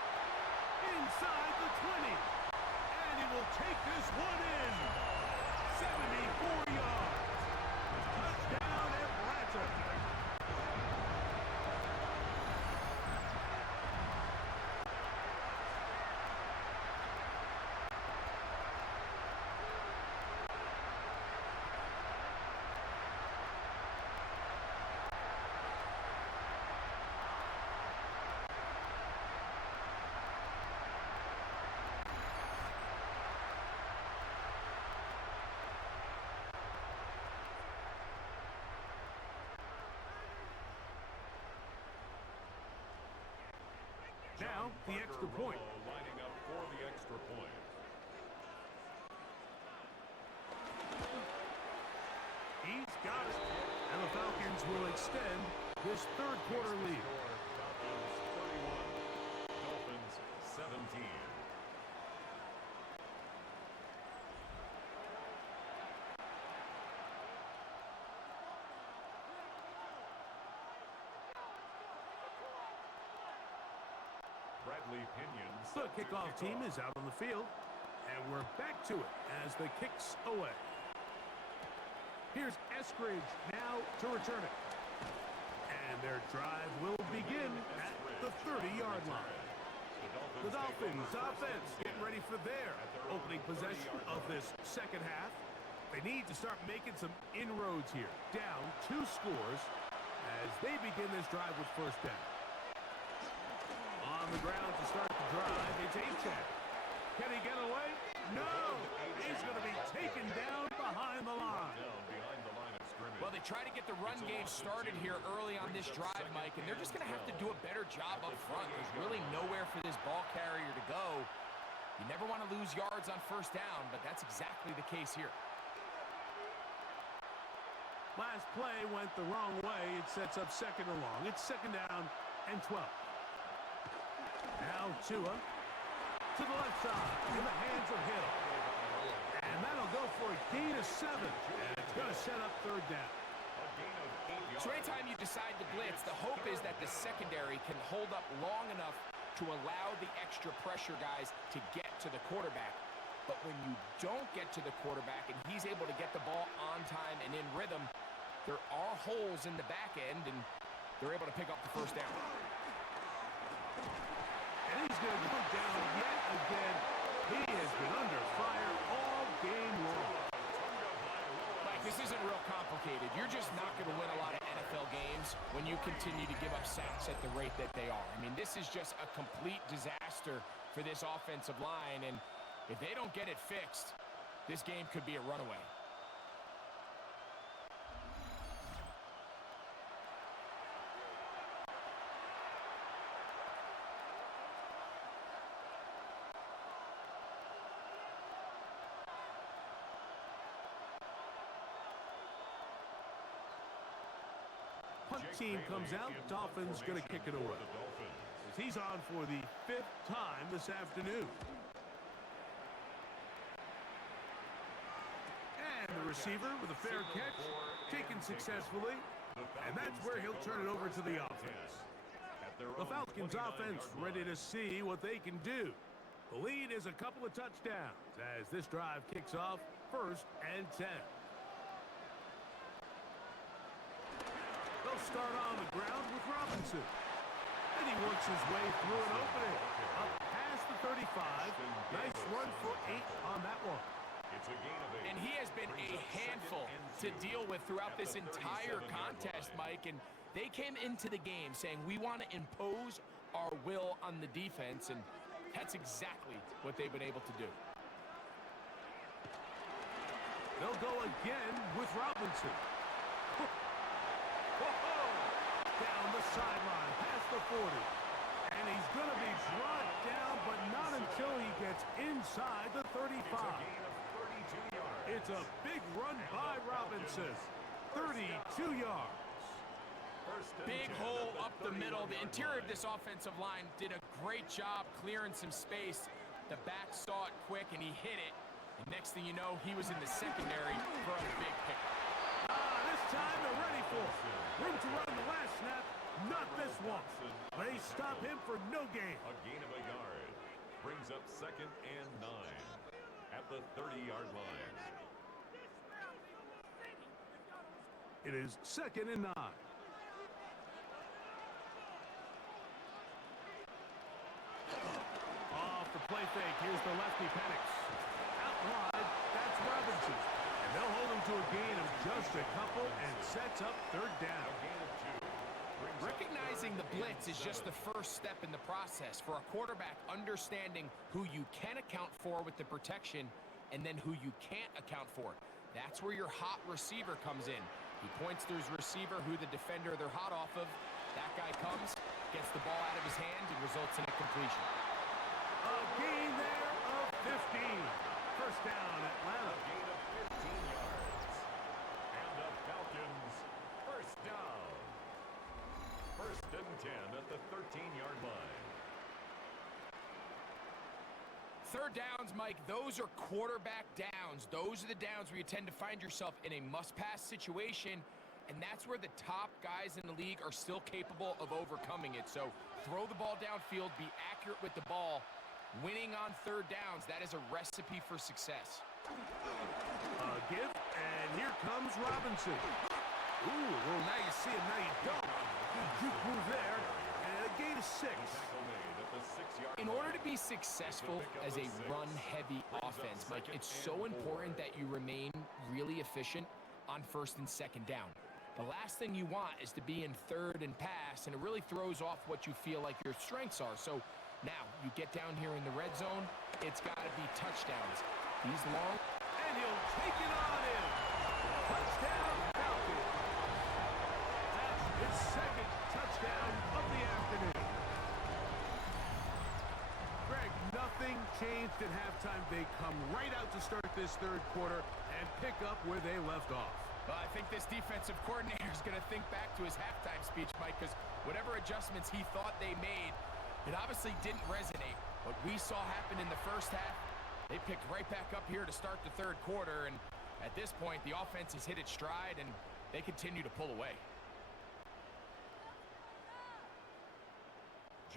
inside the 20. And he will take this one in. 74 yards. Touchdown, Atlanta. Now, the extra point. Lining up for the extra point. got it. And the Falcons will extend this third quarter lead. Falcons 31, Dolphins 17. Bradley Pinion. The kickoff team is out on the field, and we're back to it as the kick's away. Here's Eskridge now to return it. And their drive will begin at the 30-yard line. The Dolphins offense getting ready for their opening possession of this second half. They need to start making some inroads here. Down 2 scores as they begin this drive with first down. On the ground to start the drive, it's Achane. Can he get away? No! He's going to be taken down behind the line. Well, they try to get the run game started here early on this drive, Mike, and they're just going to have to do a better job up front. There's really nowhere for this ball carrier to go. You never want to lose yards on first down, but that's exactly the case here. Last play went the wrong way. It sets up second and long. It's second down and 12. Now Tua to the left side in the hands of Hill. And that'll go for a gain of 7. And it's going to set up third down. So anytime you decide to blitz, the hope is that the secondary can hold up long enough to allow the extra pressure guys to get to the quarterback. But when you don't get to the quarterback and he's able to get the ball on time and in rhythm, there are holes in the back end, and they're able to pick up the first down. And he's going to go down yet again. He has been under fire all game long. Mike, this isn't real complicated. You're just not going to win a lot of NFL games when you continue to give up sacks at the rate that they are. I mean, this is just a complete disaster for this offensive line, and if they don't get it fixed, this game could be a runaway. Punt team comes out. Dolphins going to kick it away. He's on for the 5th time this afternoon. And the receiver with a fair catch, taken successfully. And that's where he'll turn it over to the offense. The Falcons offense ready to see what they can do. The lead is a couple of touchdowns as this drive kicks off 1st and 10. They'll start on the ground with Robinson. And he works his way through an opening. Up past the 35. Nice run for 8 on that one. And he has been a handful to deal with throughout this entire contest, Mike. And they came into the game saying, we want to impose our will on the defense. And that's exactly what they've been able to do. They'll go again with Robinson. Down the sideline, past the 40. And he's going to be brought down, but not until he gets inside the 35. It's a big run by Robinson. 32 yards. Big hole up the middle. The interior of this offensive line did a great job clearing some space. The back saw it quick, and he hit it. And next thing you know, he was in the secondary for a big pickup. This time they're ready for it. Room to run the last snap, not this one. They stop him for no gain. A gain of a yard brings up 2nd and 9 at the 30-yard line. It is 2nd and 9. Off the play fake, here's the lefty Penix. Out wide, that's Robinson. And they'll hold him to a gain of just a couple and sets up 3rd down. Recognizing the blitz is just the first step in the process for a quarterback understanding who you can account for with the protection and then who you can't account for. That's where your hot receiver comes in. He points to his receiver who the defender they're hot off of. That guy comes, gets the ball out of his hand, and results in a completion. A gain there of 15. First down, Atlanta. A gain of 15 yards. And the Falcons 10 at the 13-yard line. Third downs, Mike, those are quarterback downs. Those are the downs where you tend to find yourself in a must-pass situation, and that's where the top guys in the league are still capable of overcoming it. So throw the ball downfield, be accurate with the ball. Winning on third downs, that is a recipe for success. Give, and here comes Robinson. Ooh, well, now you see him, now you don't. Good juke move there, and a gain of 6. In order to be successful as a run-heavy offense, Mike, it's so important that you remain really efficient on first and second down. The last thing you want is to be in third and pass, and it really throws off what you feel like your strengths are. So now you get down here in the red zone, it's got to be touchdowns. These long, And he'll take it on in. Touchdown, Falcons. That's his second touchdown of the afternoon. Greg, nothing changed at halftime. They come right out to start this third quarter and pick up where they left off. well, I think this defensive coordinator is going to think back to his halftime speech, Mike, because whatever adjustments he thought they made, it obviously didn't resonate. What we saw happen in the first half, they picked right back up here to start the third quarter, and at this point, the offense has hit its stride, and they continue to pull away.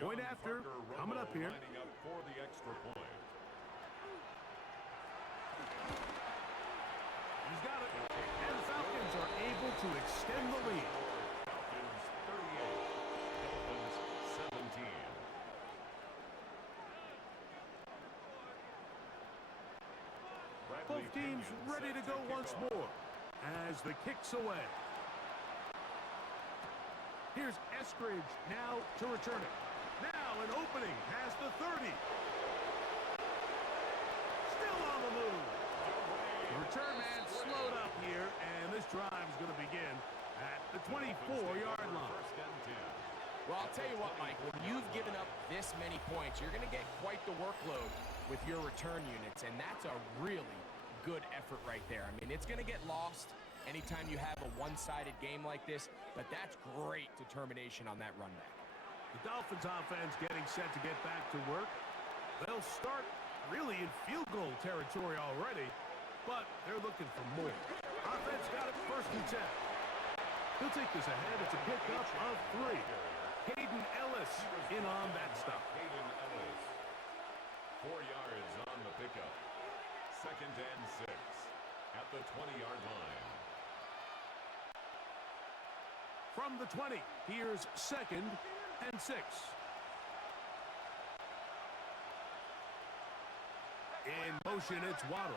Point after, coming up here. Lining up for the extra point. He's got it. And the Falcons are able to extend the lead. Falcons 38, Dolphins 17. Bradley Both teams Pinion ready set to go kick once off. more as the kick's away. Here's Eskridge now to return it. Now an opening past the 30. Still on the move. The return man slowed up here, and this drive is going to begin at the 24-yard line. First and 10. Well, I'll tell you what, Mike, when you've given up this many points, you're going to get quite the workload with your return units, and that's a really good effort right there. I mean, it's going to get lost anytime you have a one-sided game like this, but that's great determination on that run back. The Dolphins offense getting set to get back to work. They'll start really in field goal territory already, but they're looking for more. Offense got it first and 10. He'll take this ahead. It's a pickup of 3. Hayden Ellis in on that stop. Hayden Ellis. 4 yards on the pickup. Second and 6 at the 20-yard line. From the 20, here's second and 6. In motion, it's Waddle.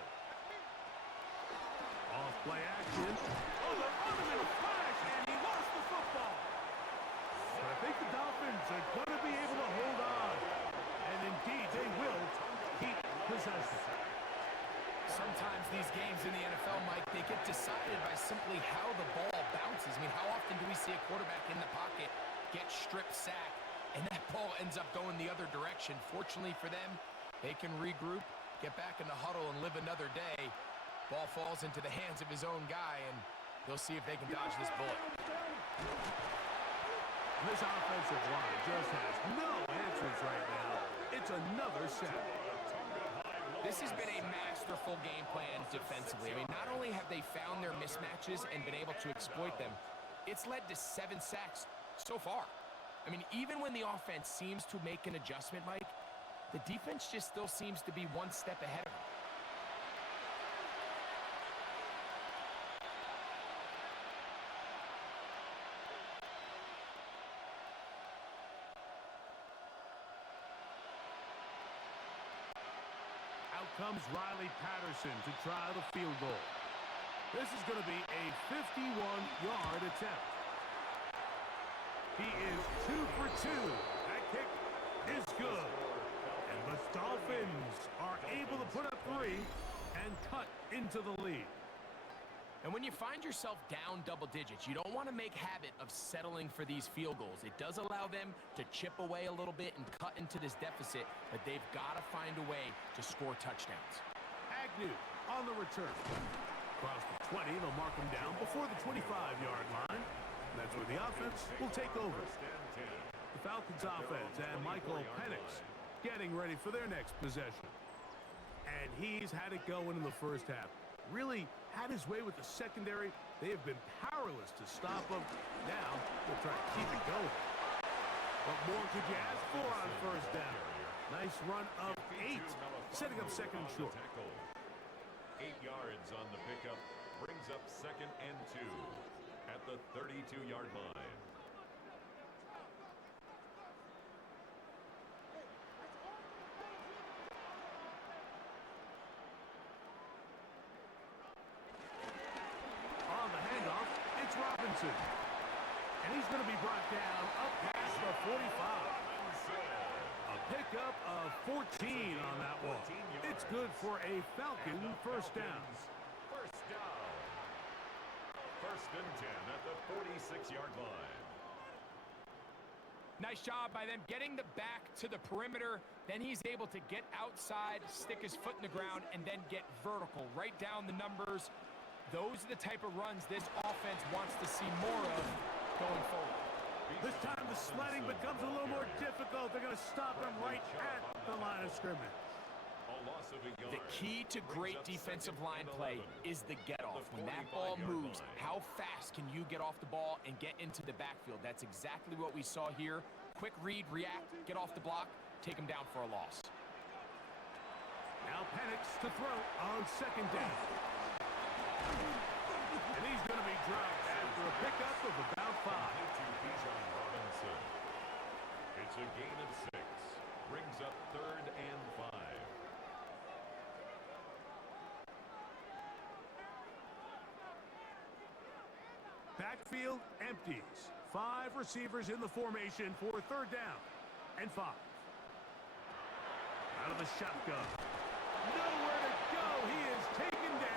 Off play action. Oh, they're on him in a flash, and he lost the football. But I think the Dolphins are going to be able to hold on. And indeed, they will keep possession. Sometimes these games in the NFL, Mike, they get decided by simply how the ball bounces. I mean, how often do we see a quarterback in the pocket get strip sacked, and that ball ends up going the other direction? Fortunately for them, they can regroup, get back in the huddle, and live another day. Ball falls into the hands of his own guy, and they'll see if they can dodge this bullet. This offensive line just has no answers right now. It's another sack. This has been a masterful game plan defensively. I mean, not only have they found their mismatches and been able to exploit them, it's led to 7 sacks so far. I mean, even when the offense seems to make an adjustment, Mike, the defense just still seems to be one step ahead of them. Out comes Riley Patterson to try the field goal. This is going to be a 51-yard attempt. He is 2 for 2. That kick is good. And the Dolphins are able to put up 3 and cut into the lead. And when you find yourself down double digits, you don't want to make habit of settling for these field goals. It does allow them to chip away a little bit and cut into this deficit, but they've got to find a way to score touchdowns. Agnew on the return. Across the 20, they'll mark him down before the 25-yard line. That's where the offense will take over. First and 10. Falcons offense and Michael Penix getting ready for their next possession. And he's had it going in the first half. Really had his way with the secondary. They have been powerless to stop him. Now they'll try to keep it going. What more could you ask for on first down? Nice run of 8, setting up second and short. 8 yards on the pickup brings up 2nd and 2 at the 32-yard line. On the handoff, it's Robinson. And he's going to be brought down up past the 45. A pickup of 14 on that one. It's good for a Falcon first down. First down. 1st and 10 at the 46-yard line. Nice job by them getting the back to the perimeter. Then he's able to get outside, stick his foot in the ground, and then get vertical. Right down the numbers. Those are the type of runs this offense wants to see more of going forward. This time the sledding becomes a little more difficult. They're going to stop him right at the line of scrimmage. The key to great defensive line play is the get-off. When that ball moves, how fast can you get off the ball and get into the backfield? That's exactly what we saw here. Quick read, react, get off the block, take him down for a loss. Now Penix to throw on 2nd down. And he's going to be dropped after a pickup of about 5. It's a gain of 6. Brings up 3rd and 5. Backfield empties. 5 receivers in the formation for 3rd down and 5. Out of the shotgun. Nowhere to go. He is taken down.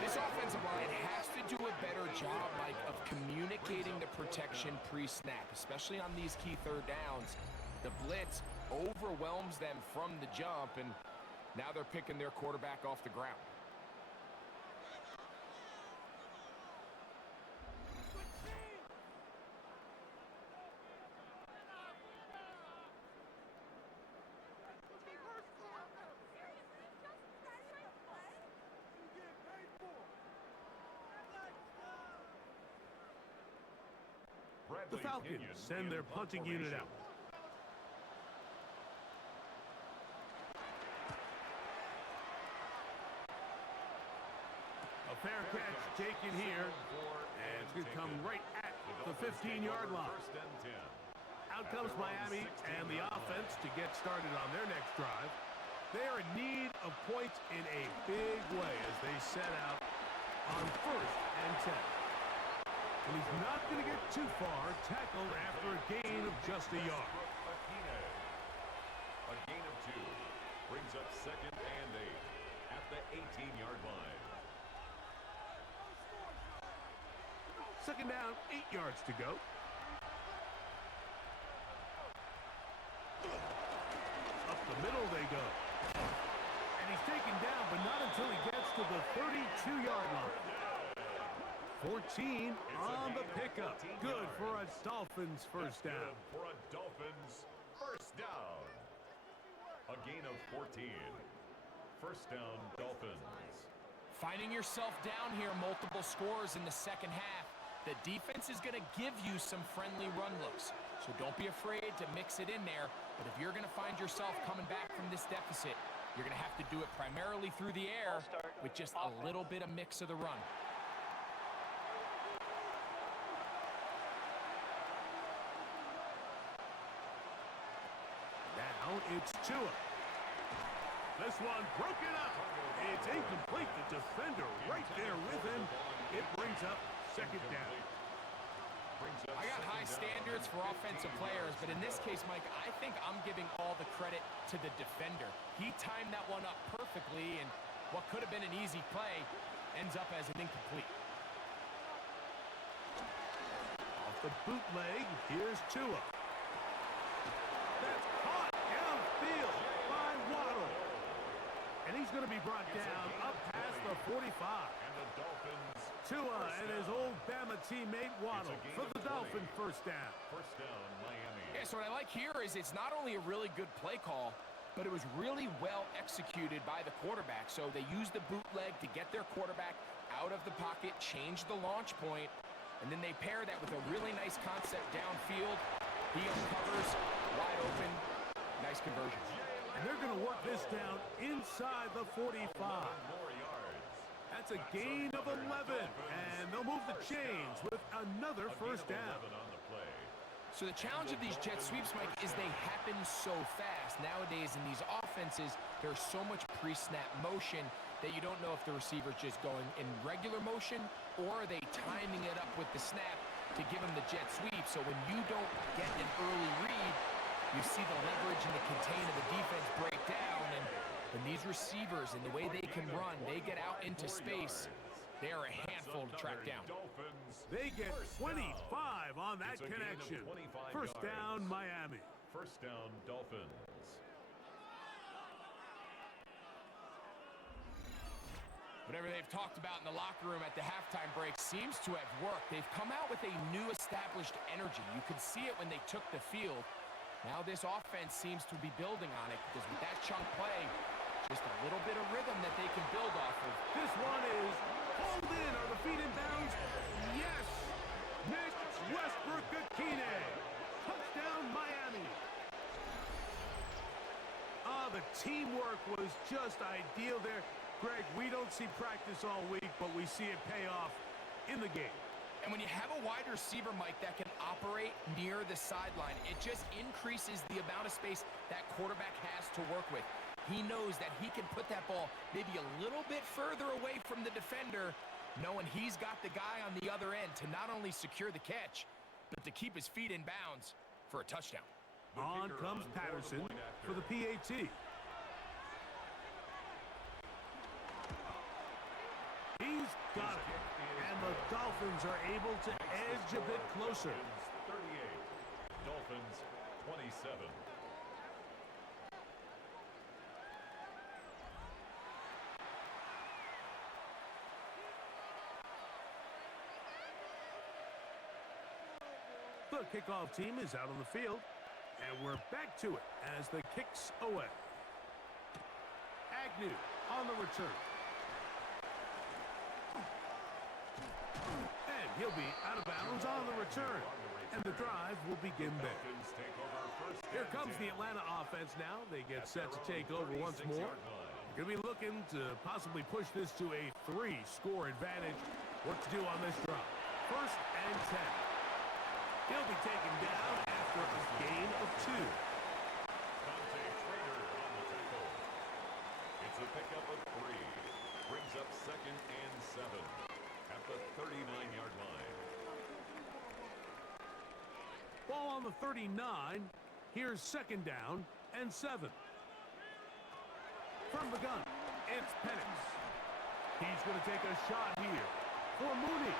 This offensive line has to do a better job, Mike, of communicating the protection pre-snap, especially on these key 3rd downs. The blitz overwhelms them from the jump, and now they're picking their quarterback off the ground. The Falcons send their punting unit out. A fair catch taken here, and it's going to come right at the 15-yard line. Out comes Miami and the offense to get started on their next drive. They are in need of points in a big way as they set out on 1st and 10. And he's not going to get too far, tackled after a gain of just a yard. A gain of 2 brings up 2nd and 8 at the 18-yard line. 2nd down, 8 yards to go. Up the middle they go. And he's taken down, but not until he gets to the 32-yard line. 14 on the pickup. Good for a Dolphins first down. For a Dolphins first down. A gain of 14. First down, Dolphins. Finding yourself down here, multiple scores in the second half. The defense is going to give you some friendly run looks. So don't be afraid to mix it in there. But if you're going to find yourself coming back from this deficit, you're going to have to do it primarily through the air with just a little bit of mix of the run. Now it's Tua. This one broken up. It's incomplete. The defender right there with him. It brings up 2nd down. I got high standards for offensive players, but in this case, Mike, I think I'm giving all the credit to the defender. He timed that one up perfectly, and what could have been an easy play ends up as an incomplete. Off the bootleg, here's Tua. That's caught downfield by Waddle. And he's going to be brought down up past the 45. And the Dolphins Tua and his old Bama teammate Waddle for the Dolphin first down. First down, Miami. Yeah, so what I like here is it's not only a really good play call, but it was really well executed by the quarterback. So they used the bootleg to get their quarterback out of the pocket, change the launch point, and then they pair that with a really nice concept downfield. He uncovers, wide open, nice conversion. And they're going to work this down inside the 45. More yards. That's a gain of 11, and they'll move the chains with another first down. On the play. So the challenge of these jet sweeps, Mike, is they happen so fast. Nowadays in these offenses, there's so much pre-snap motion that you don't know if the receiver's just going in regular motion or are they timing it up with the snap to give him the jet sweep. So when you don't get an early read, you see the leverage and the contain of the defense break down. And when these receivers and the way they can run, they get out into space, they are a handful to track down. They get 25 on that connection. First down, Miami. First down, Dolphins. Whatever they've talked about in the locker room at the halftime break seems to have worked. They've come out with a new established energy. You could see it when they took the field. Now this offense seems to be building on it because with that chunk play, just a little bit of rhythm that they can build off of. This one is hauled in. Are the feet in bounds? Yes! Nick Westbrook-Akine. Touchdown, Miami. The teamwork was just ideal there. Greg, we don't see practice all week, but we see it pay off in the game. And when you have a wide receiver, Mike, that can operate near the sideline, it just increases the amount of space that quarterback has to work with. He knows that he can put that ball maybe a little bit further away from the defender, knowing he's got the guy on the other end to not only secure the catch, but to keep his feet in bounds for a touchdown. On comes Patterson for the PAT. He's got it. And the Dolphins are able to edge a bit closer. 38. Dolphins 27. The kickoff team is out on the field, and we're back to it as the kick's away. Agnew on the return. And he'll be out of bounds on the return, and the drive will begin there. Here comes the Atlanta offense now. They get set to take over once more. They're going to be looking to possibly push this to a 3-score advantage. What to do on this drive? First and 10. He'll be taken down after a gain of 2. It's a pickup of 3. Brings up second and 7 at the 39-yard line. Ball on the 39. Here's second down and 7. From the gun, it's Penix. He's going to take a shot here for Mooney.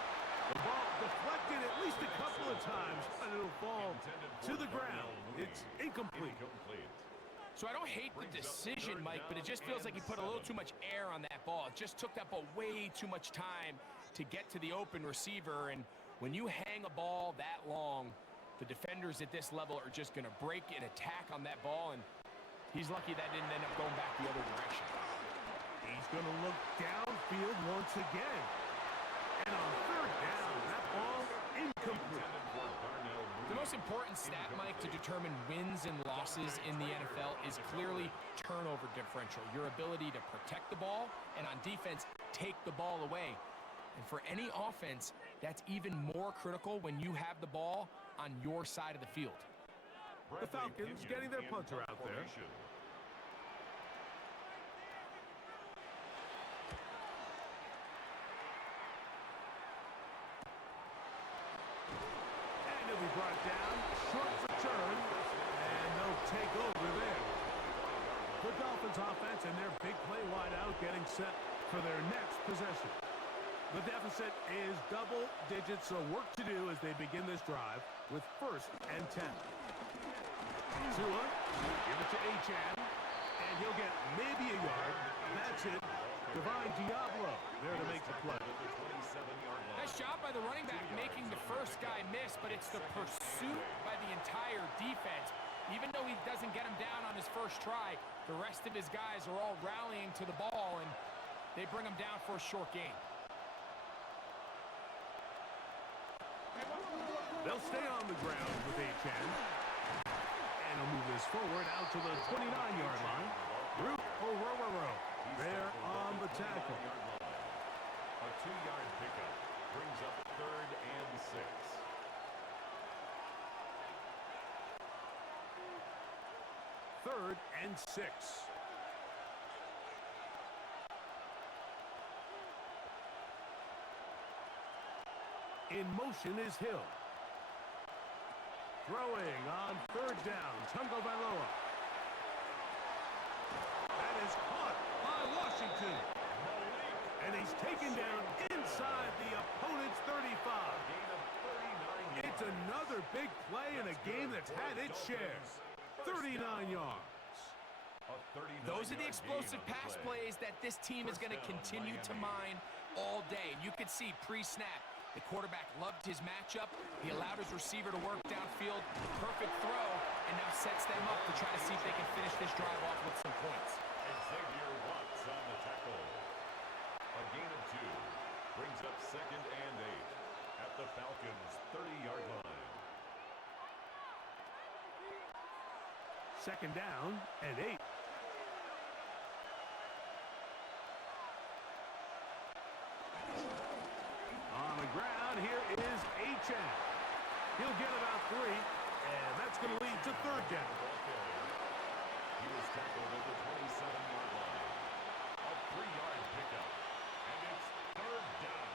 The ball deflected at least a couple of times, and it'll fall to the ground. It's incomplete. So I don't hate the decision, Mike, but it just feels like he put a little too much air on that ball. It just took that ball way too much time to get to the open receiver. And when you hang a ball that long, the defenders at this level are just going to break and attack on that ball. And he's lucky that didn't end up going back the other direction. He's going to look downfield once again. And on third down, that ball incomplete. The most important stat, Mike, to determine wins and losses in the NFL is clearly turnover differential, your ability to protect the ball, and on defense, take the ball away. And for any offense, that's even more critical when you have the ball on your side of the field. The Falcons getting their punter out there. Brought down, short return, and they'll take over there. The Dolphins offense and their big play wideout getting set for their next possession. The deficit is double digits, so work to do as they begin this drive with first and 10. Tua, give it to Achane, and he'll get maybe a yard. That's it. Divine Diablo there to make the play. Nice job by the running back making the first guy miss, but it's the pursuit by the entire defense. Even though he doesn't get him down on his first try, the rest of his guys are all rallying to the ball, and they bring him down for a short gain. They'll stay on the ground with HN. And he'll move this forward out to the 29-yard line. Root Orororo there on the tackle. A 2-yard pickup brings up 3rd and 6. Third and 6. In motion is Hill. Throwing on 3rd down, Tungo Vailoa. That is caught by Washington. And he's taken down inside the opponent's 35. It's another big play in a game that's had its share. 39 yards. Those are the explosive pass plays that this team is going to continue to mine all day. And you could see pre-snap, the quarterback loved his matchup. He allowed his receiver to work downfield. Perfect throw, and now sets them up to try to see if they can finish this drive off with some points. Xavier Watts on the tackle. A gain of 2 brings up 2nd and 8 at the Falcons' 30-yard line. 2nd down and 8. On the ground, here is HN. He'll get about 3, and that's going to lead to 3rd down. He was tackled at the 27-yard line. A 3-yard pickup, and it's 3rd down.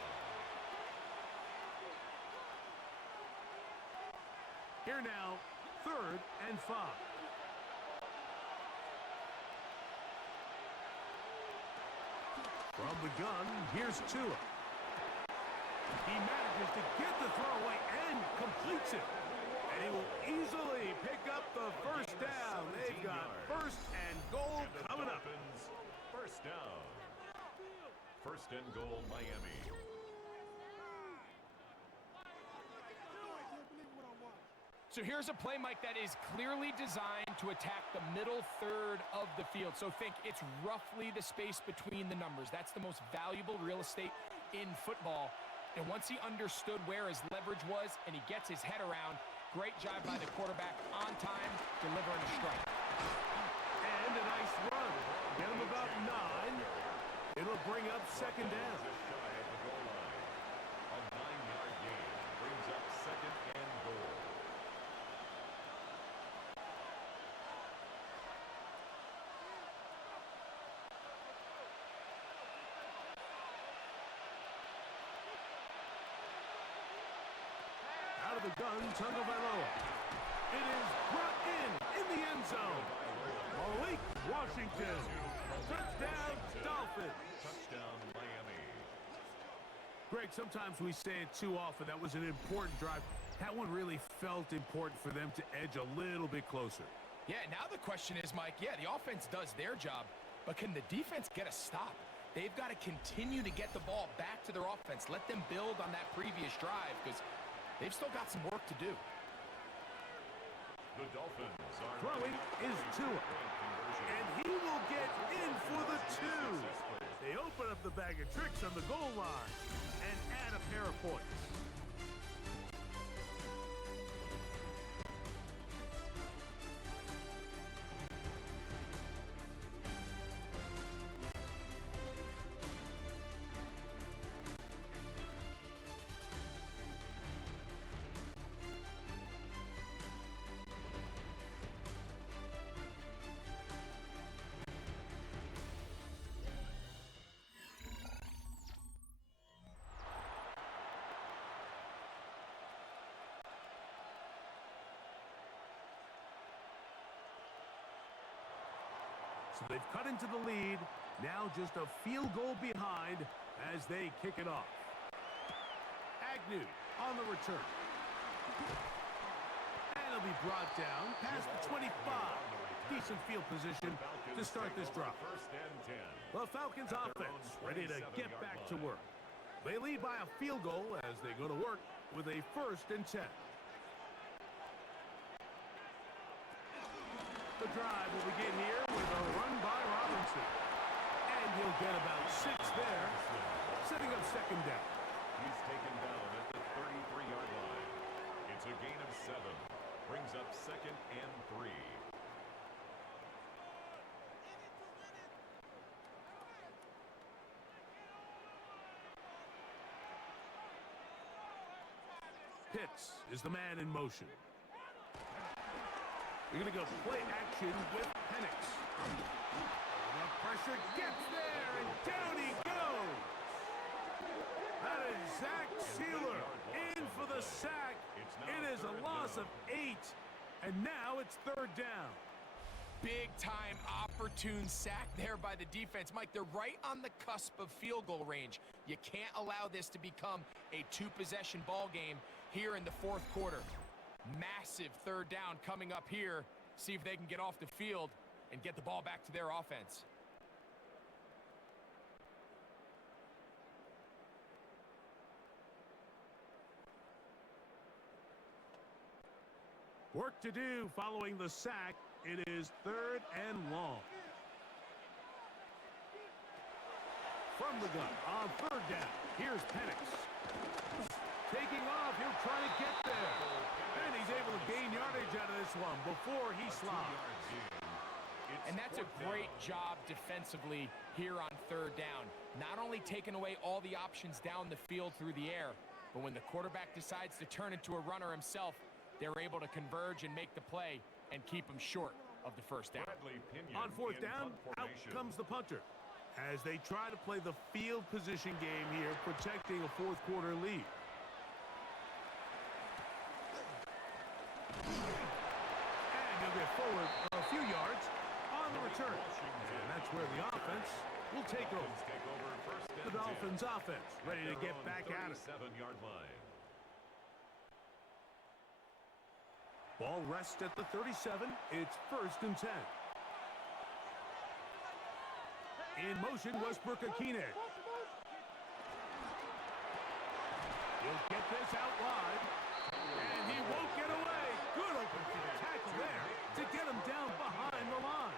Here now, 3rd and 5. From the gun, here's Tua. He manages to get the throw away and completes it. And he will easily pick up the first down. They've got 1st and goal coming up. 1st down. 1st and goal, Miami. So here's a play, Mike, that is clearly designed to attack the middle 3rd of the field. So think it's roughly the space between the numbers. That's the most valuable real estate in football. And once he understood where his leverage was and he gets his head around, great job by the quarterback on time, delivering a strike. And a nice run. Get him about 9. It'll bring up 2nd down. A 9-yard gain brings up 2nd and goal. Out of the gun, Tungo Vailoa. It is brought in the end zone. Malik Washington. Touchdown, Dolphins. Touchdown, Miami. Greg, sometimes we say it too often. That was an important drive. That one really felt important for them to edge a little bit closer. Yeah, now the question is, Mike, yeah, the offense does their job, but can the defense get a stop? They've got to continue to get the ball back to their offense. Let them build on that previous drive because they've still got some work to do. The Dolphins are Throwing is Tua. And he will get in for the 2. They open up the bag of tricks on the goal line and add a pair of points. So they've cut into the lead. Now just a field goal behind as they kick it off. Agnew on the return. And he'll be brought down past the 25. decent field position to start this drive. First and 10. The Falcons offense ready to get back to work. They lead by a field goal as they go to work with a 1st and 10. The drive will begin here with a run by Robinson. And he'll get about 6 there, setting up 2nd down. He's taken down at the 33-yard line. It's a gain of 7. Brings up 2nd and 3. Pitts is the man in motion. You're going to go play action with Penix. The pressure gets there, and down he goes. That is Zach Sealer in for the sack. It is a loss of 8, and now it's 3rd down. Big-time opportune sack there by the defense. Mike, they're right on the cusp of field goal range. You can't allow this to become a 2-possession ball game here in the 4th quarter. Massive 3rd down coming up here. See if they can get off the field and get the ball back to their offense. Work to do following the sack. It is 3rd and long. From the gun on 3rd down. Here's Penix. Taking off, he'll try to get there. And he's able to gain yardage out of this one before he slides. And that's a great job defensively here on 3rd down. Not only taking away all the options down the field through the air, but when the quarterback decides to turn into a runner himself, they're able to converge and make the play and keep him short of the 1st down. On 4th down, out comes the punter as they try to play the field position game here, protecting a 4th quarter lead. And he'll get forward a few yards on the return. And that's where the offense will take over. The Dolphins offense ready to get back at it. 7-yard line. Ball rests at the 37. It's 1st and 10. In motion, Westbrook-Akine. He'll get this out wide. And he won't get away. Good open tackle there to get him down behind the line.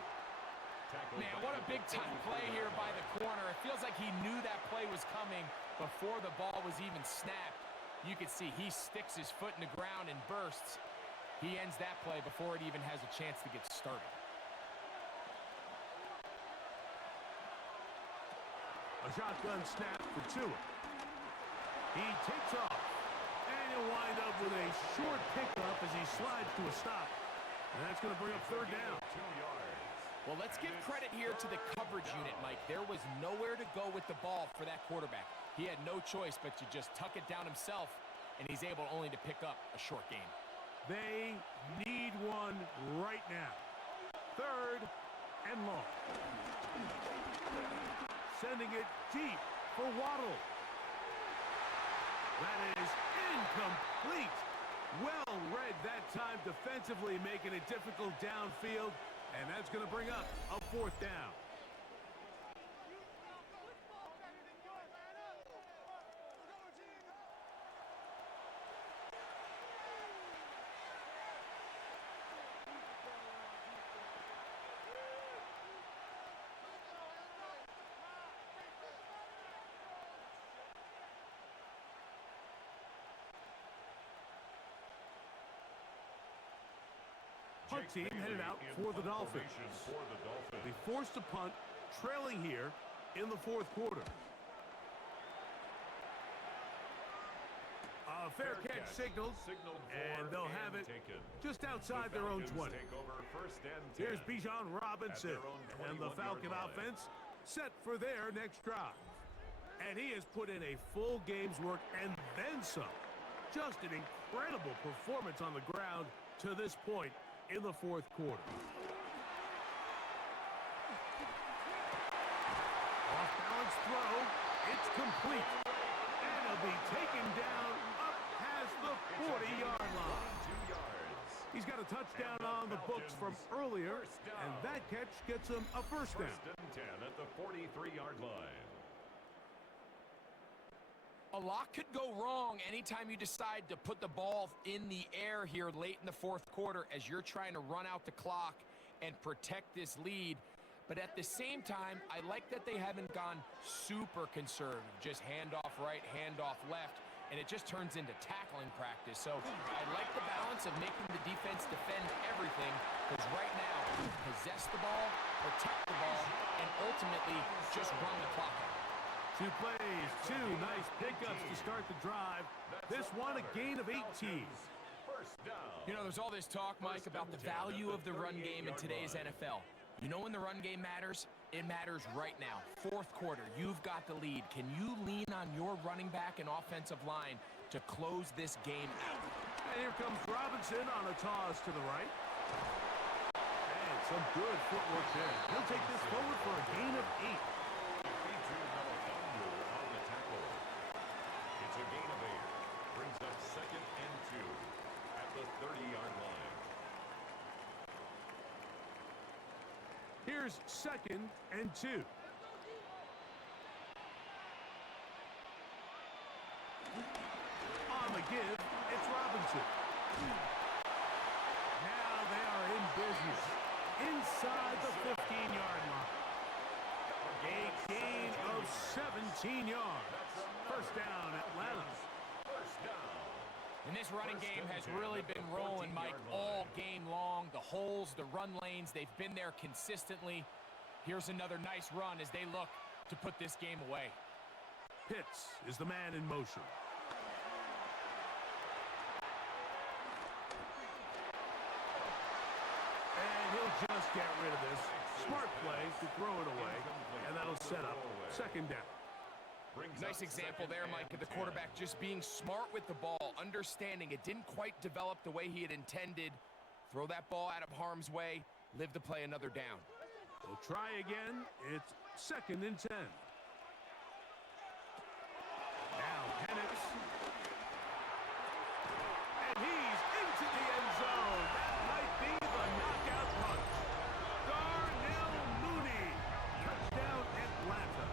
Man, what a big-time play here by the corner. It feels like he knew that play was coming before the ball was even snapped. You can see he sticks his foot in the ground and bursts. He ends that play before it even has a chance to get started. A shotgun snap for Tua. He takes off. And he'll wind up with a short pickup as he slides to a stop. And that's going to bring up 3rd down. 2 yards. Well, let's give credit here to the coverage unit, Mike. There was nowhere to go with the ball for that quarterback. He had no choice but to just tuck it down himself, and he's able only to pick up a short gain. They need one right now. 3rd and long. Sending it deep for Waddle. That is incomplete. Well read that time defensively, making it difficult downfield. And that's going to bring up a 4th down. Punt team headed out for the Dolphins. They forced a punt, trailing here in the 4th quarter. A fair catch signaled, and they'll have it just outside their own 20. Here's Bijan Robinson, and the Falcon offense set for their next drive. And he has put in a full game's work and then some. Just an incredible performance on the ground to this point in the 4th quarter. Off-balance throw. It's complete. And he'll be taken down up past the 40-yard line. 2 yards. He's got a touchdown on the books from earlier, and that catch gets them a first down. First and 10 at the 43-yard line. A lot could go wrong anytime you decide to put the ball in the air here late in the fourth quarter as you're trying to run out the clock and protect this lead. But at the same time, I like that they haven't gone super conservative, just handoff right, handoff left, and it just turns into tackling practice. So I like the balance of making the defense defend everything, because right now, possess the ball, protect the ball, and ultimately just run the clock out. 2 plays, 2 nice pickups to start the drive. This one a gain of 18. First down. You know, there's all this talk, Mike, about the value of the run game in today's NFL. You know when the run game matters? It matters right now. Fourth quarter, you've got the lead. Can you lean on your running back and offensive line to close this game out? And here comes Robinson on a toss to the right. And some good footwork there. He'll take this forward for a gain of 8. It's a gain of 8. Brings up second and 2 at the 30-yard line. Here's second and 2. On the give, it's Robinson. Now they are in business inside the 15-yard line. A gain of 17 yards. First down, Atlanta. First down. And this running game has really been rolling, Mike, all game long. The holes, the run lanes, they've been there consistently. Here's another nice run as they look to put this game away. Pitts is the man in motion. And he'll just get rid of this. Smart play to throw it away, and that'll set up second down. Nice example there, Mike, of the quarterback just being smart with the ball, understanding it didn't quite develop the way he had intended. Throw that ball out of harm's way, live to play another down. We'll try again. It's second and 10. Now Penix. And he's into the end zone. That might be the knockout punch. Darnell Mooney. Touchdown, Atlanta.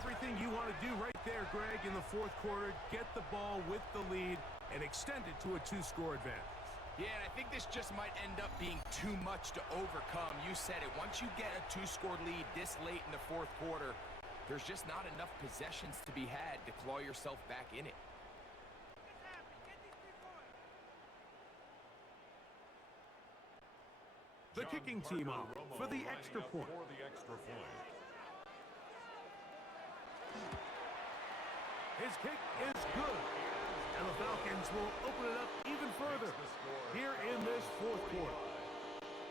Everything you want to do right there, Greg, in the fourth quarter. Get the ball with the lead and extend it to a 2-score advantage. Yeah, and I think this just might end up being too much to overcome. You said it. Once you get a 2-score lead this late in the fourth quarter, there's just not enough possessions to be had to claw yourself back in it. The kicking team off for the extra point. His kick is good. And the Falcons will open it up even further here in this fourth quarter.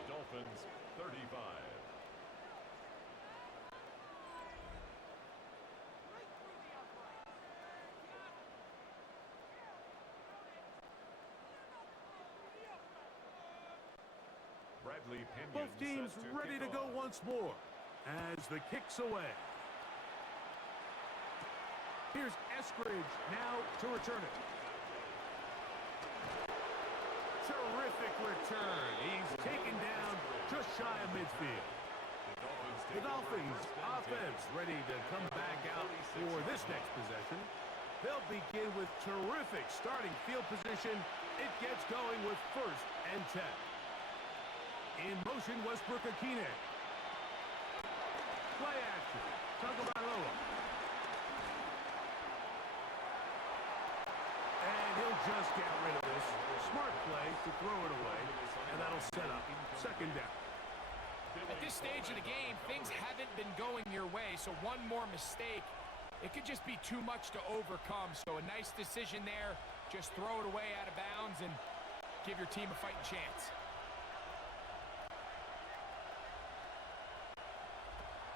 Dolphins 35. Bradley Pinion. Both teams ready to go once more as the kick's away. Here's Eskridge now to return it. Terrific return. He's taken down just shy of midfield. The Dolphins offense ready to come back out for this next possession. They'll begin with terrific starting field position. It gets going with first and 10. In motion, Westbrook-Akine. Play action. Tagovailoa. And he'll just get rid of this. Smart play to throw it away, and that'll set up second down. At this stage of the game, things haven't been going your way, so one more mistake, it could just be too much to overcome. So a nice decision there. Just throw it away out of bounds and give your team a fighting chance.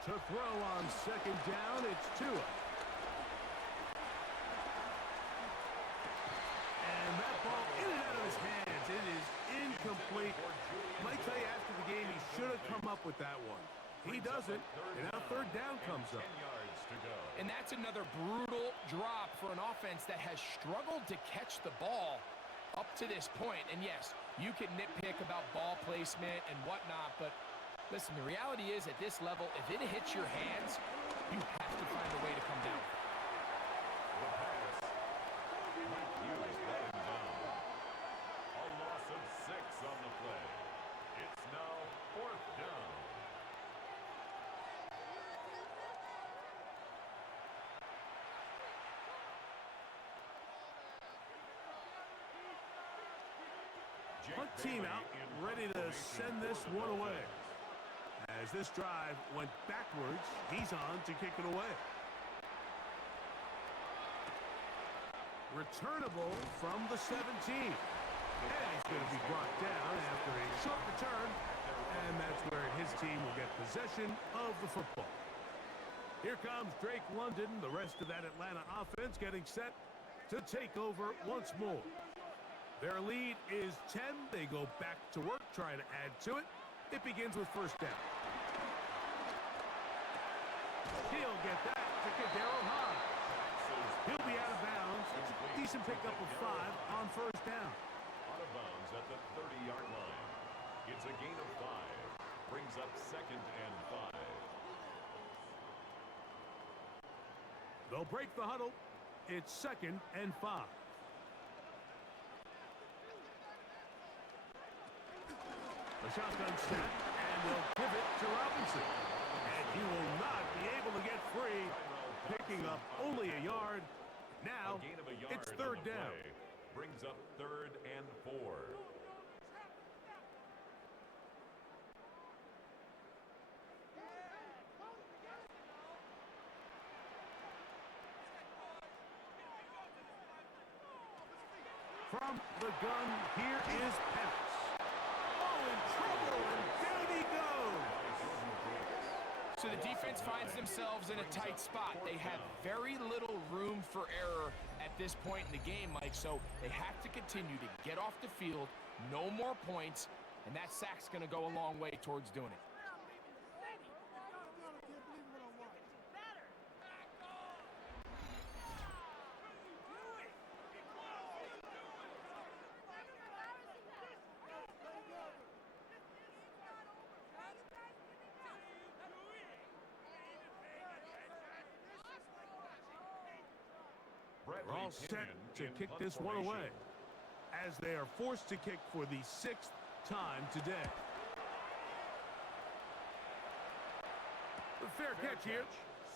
To throw on second down, it's Tua. And that ball in and out of his hands. It is incomplete. Might tell you after the game he should have come up with that one. He doesn't, and now third down comes up. And that's another brutal drop for an offense that has struggled to catch the ball. up to this point. And yes, you can nitpick about ball placement and whatnot, but listen, the reality is at this level, if it hits your hands, you have to find a way to come down. The pass. Mike Hughes let him down. A loss of 6 on the play. It's now 4th down. Punt team out, ready to send this one away. As this drive went backwards, he's on to kick it away. Returnable from the 17. And he's going to be brought down after a short return. And that's where his team will get possession of the football. Here comes Gxlden, the rest of that Atlanta offense getting set to take over once more. Their lead is 10. They go back to work, trying to add to it. It begins with first down. He'll get that to Kadero High. He'll be out of bounds. Decent pickup of 5 on first down. Out of bounds at the 30-yard line. It's a gain of 5. Brings up 2nd and 5. They'll break the huddle. It's 2nd and 5. A shotgun snap, and they'll give it to Robinson. And he will not be able to get free, picking up only a yard. Now, A gain of a yard it's on 3rd the down. play. Brings up 3rd and 4. From the gun, here is Pettis. Oh, in trouble, and down he goes. So the defense finds themselves in a tight spot. They have very little room for error at this point in the game, Mike, so they have to continue to get off the field, no more points, and that sack's going to go a long way towards doing it. They're all set to kick this one away, as they are forced to kick for the 6th time today. The fair catch here,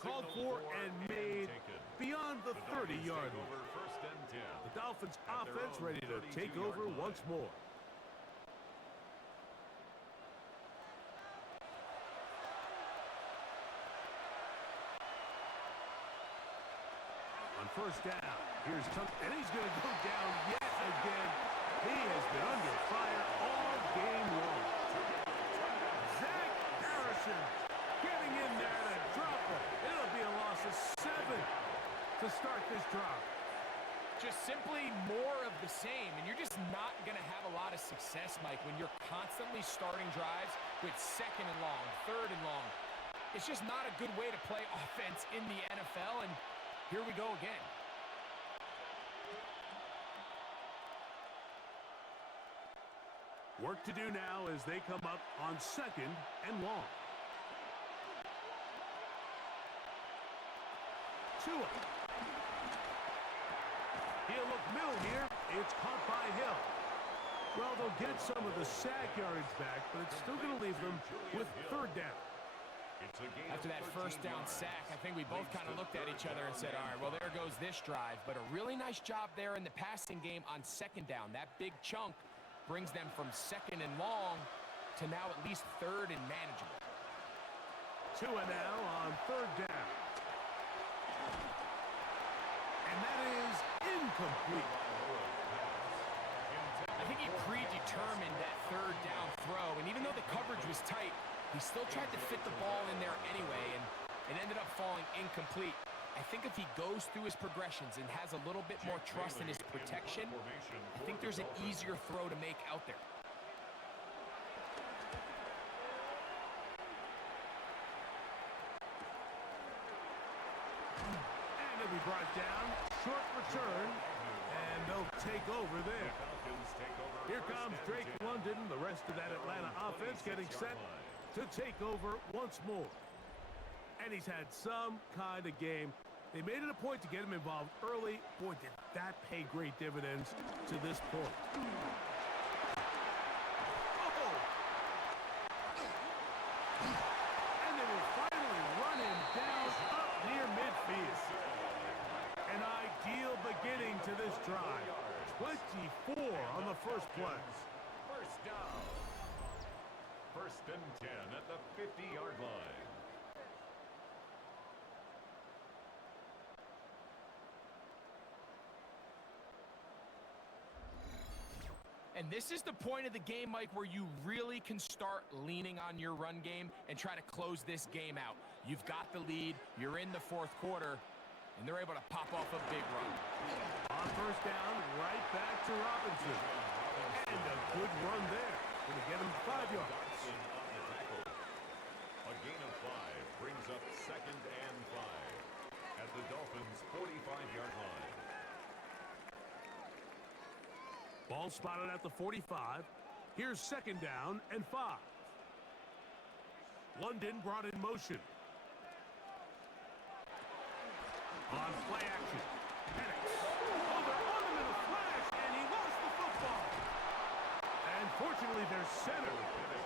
called for and made beyond the 30-yard line. The Dolphins offense ready to take over once more. On first down, here's Tunk, and he's going to go down yet again. He has been under fire all game long. Zach Harrison getting in there to drop it. It'll be a loss of 7 to start this drive. Just simply more of the same, and you're just not going to have a lot of success, Mike, when you're constantly starting drives with 2nd and long, 3rd and long. It's just not a good way to play offense in the NFL, and here we go again. Work to do now as they come up on 2nd and long. Tua. He'll look middle here. It's caught by Hill. Well, they'll get some of the sack yardage back, but it's still going to leave them with 3rd down. After that first down sack, I think we both kind of looked at each other and said, all right, well, there goes this drive. But a really nice job there in the passing game on 2nd down. That big chunk brings them from 2nd and long to now at least 3rd and manageable. Tua now on 3rd down. And that is incomplete. I think he predetermined that 3rd down throw, and even though the coverage was tight, he still tried to fit the ball in there anyway, and it ended up falling incomplete. I think if he goes through his progressions and has a little bit more trust in his protection, I think there's an easier throw to make out there. And he'll be brought down. Short return. And they'll take over there. Falcons take over. Here comes Gxlden, the rest of that Atlanta offense getting set to take over once more. And he's had some kind of game. They made it a point to get him involved early. Boy, did that pay great dividends to this point. Oh! And they will finally run him down up near midfield. An ideal beginning to this drive. 24 on the first play. First down. First and 10 at the 50-yard line. And this is the point of the game, Mike, where you really can start leaning on your run game and try to close this game out. You've got the lead, you're in the fourth quarter, and they're able to pop off a big run. On first down, right back to Robinson. And a good run there. Going to get him 5 yards. A gain of 5 brings up second and 5 at the Dolphins' 45-yard line. Ball spotted at the 45. Here's second down and 5. London brought in motion. On play action. Penix. Oh, they're on him in a flash, and he lost the football. And fortunately, their center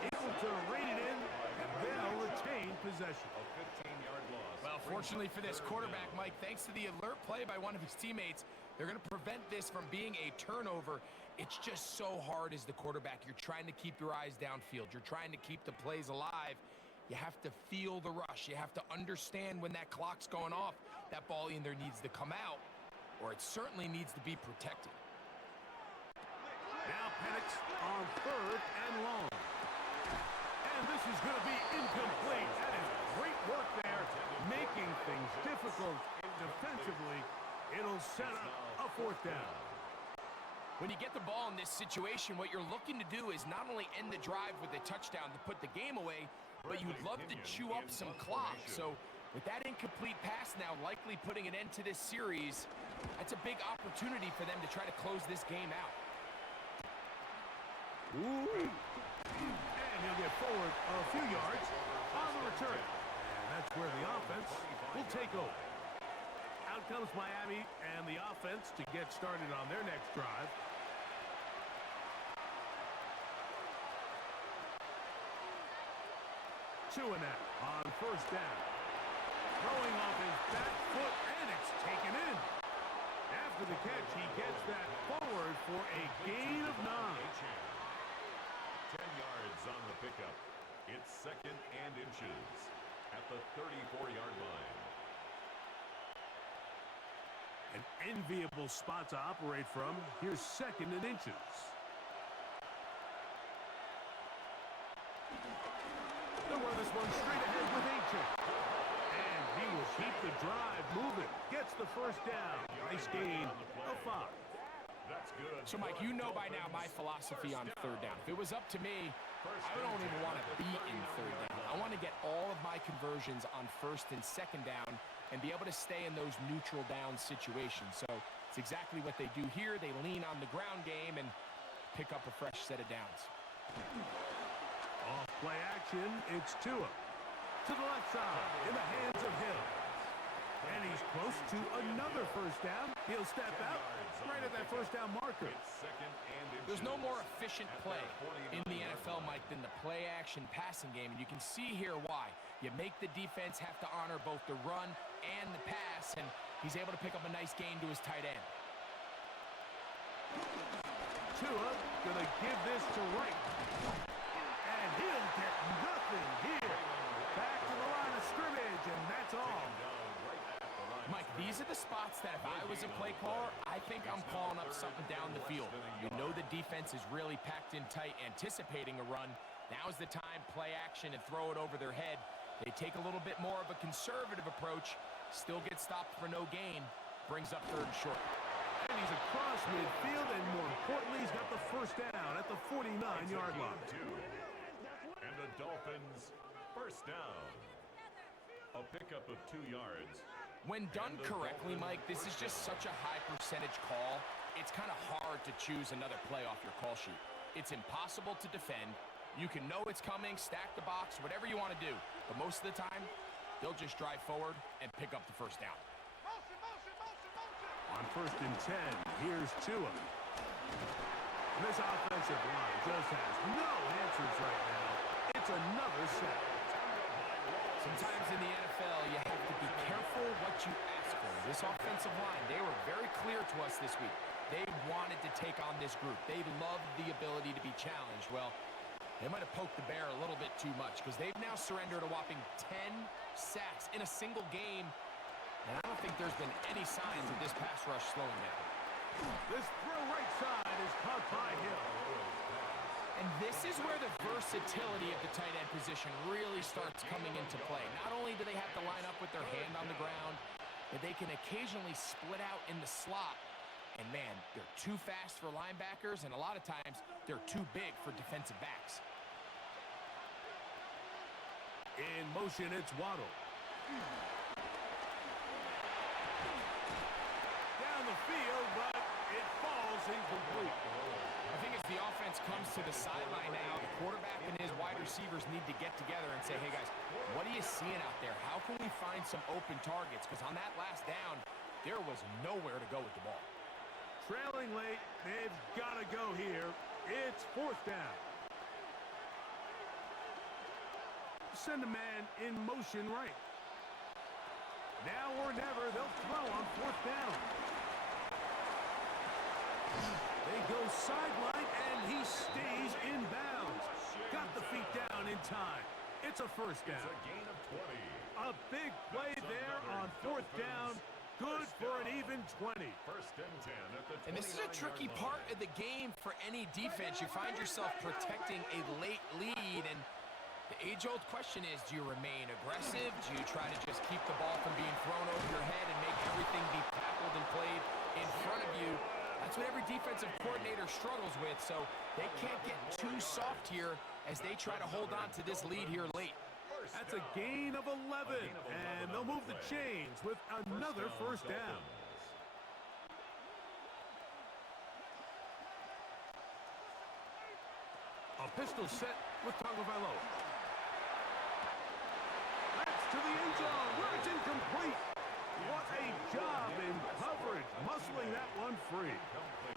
able to rein it in, and they'll retain possession. A 15-yard loss. Well, fortunately for this quarterback, Mike, thanks to the alert play by one of his teammates, they're going to prevent this from being a turnover. It's just so hard as the quarterback. You're trying to keep your eyes downfield. You're trying to keep the plays alive. You have to feel the rush. You have to understand when that clock's going off. That ball either needs to come out, or it certainly needs to be protected. Now Penix on third and long. And this is going to be incomplete. That is great work there, making things difficult defensively. It'll set up a fourth down. When you get the ball in this situation, what you're looking to do is not only end the drive with a touchdown to put the game away, but you'd love to chew up some clock. So with that incomplete pass now likely putting an end to this series, that's a big opportunity for them to try to close this game out. Ooh. And he'll get forward a few yards on the return. And that's where the offense will take over. Out comes Miami and the offense to get started on their next drive. Gxlden on first down. Throwing off his back foot, and it's taken in. After the catch, he gets that forward for a gain of 9. 10 yards on the pickup. It's second and inches at the 34-yard line. An enviable spot to operate from. Here's second and inches. They'll run this one straight ahead with H. And he will keep the drive moving. Gets the first down. Nice gain of 5. That's good. So, Mike, you know by now my philosophy on third down. If it was up to me, I don't even want to be in third down. I want to get all of my conversions on first and second down and be able to stay in those neutral down situations. So it's exactly what they do here. They lean on the ground game and pick up a fresh set of downs. Off play action, it's Tua. To the left side, in the hands of Hill. And he's close to another first down. He'll step out right at that first down marker. There's no more efficient play in the NFL, Mike, than the play action passing game. And you can see here why. You make the defense have to honor both the run and the pass, and he's able to pick up a nice gain to his tight end. Tua gonna give this to Wright. And he'll get nothing here. Back to the line of scrimmage, and that's all. Mike, these are the spots that if I was a play caller, I think I'm calling up something down the field. You know the defense is really packed in tight, anticipating a run. Now's the time, play action and throw it over their head. They take a little bit more of a conservative approach, still get stopped for no gain, brings up third and short. And he's across midfield, and more importantly, he's got the first down at the 49-yard line. And the Dolphins first down. A pickup of 2 yards When done correctly, Mike, this is just such a high percentage call. It's kind of hard to choose another play off your call sheet. It's impossible to defend. You can know it's coming, stack the box, whatever you want to do. But most of the time, they'll just drive forward and pick up the first down. On 1st and 10, here's Tua. This offensive line just has no answers right now. It's another sack. Sometimes in the NFL, you have to be careful what you ask for. This offensive line, they were very clear to us this week. They wanted to take on this group. They loved the ability to be challenged. Well, they might have poked the bear a little bit too much because they've now surrendered a whopping 10 sacks in a single game. And I don't think there's been any signs of this pass rush slowing down. This throw right side is caught by Hill. And this is where the versatility of the tight end position really starts coming into play. Not only do they have to line up with their hand on the ground, but they can occasionally split out in the slot. And man, they're too fast for linebackers, and a lot of times they're too big for defensive backs. In motion, it's Waddle. Down the field, but it falls incomplete. I think as the offense comes to the sideline now, the quarterback and his wide receivers need to get together and say, hey guys, what are you seeing out there? How can we find some open targets? Because on that last down, there was nowhere to go with the ball. Trailing late, they've got to go here. It's 4th down. Send a man in motion right. Now or never, they'll throw on 4th down. They go sideline, and he stays in bounds. Got the feet down in time. It's a 1st down. It's a gain of 20. A big play there on 4th down. Good for an even 20. 1st and 10 at the 29-yard line. And this is a tricky part of the game for any defense. You find yourself protecting a late lead, and the age-old question is, do you remain aggressive? Do you try to just keep the ball from being thrown over your head and make everything be tackled and played in front of you? That's what every defensive coordinator struggles with, so they can't get too soft here as they try to hold on to this lead here late. That's a gain of 11, and they'll move the chains with another 1st down. A pistol set with Tagovailoa. That's to the end zone, where it's incomplete. What a job in coverage, muscling that one free.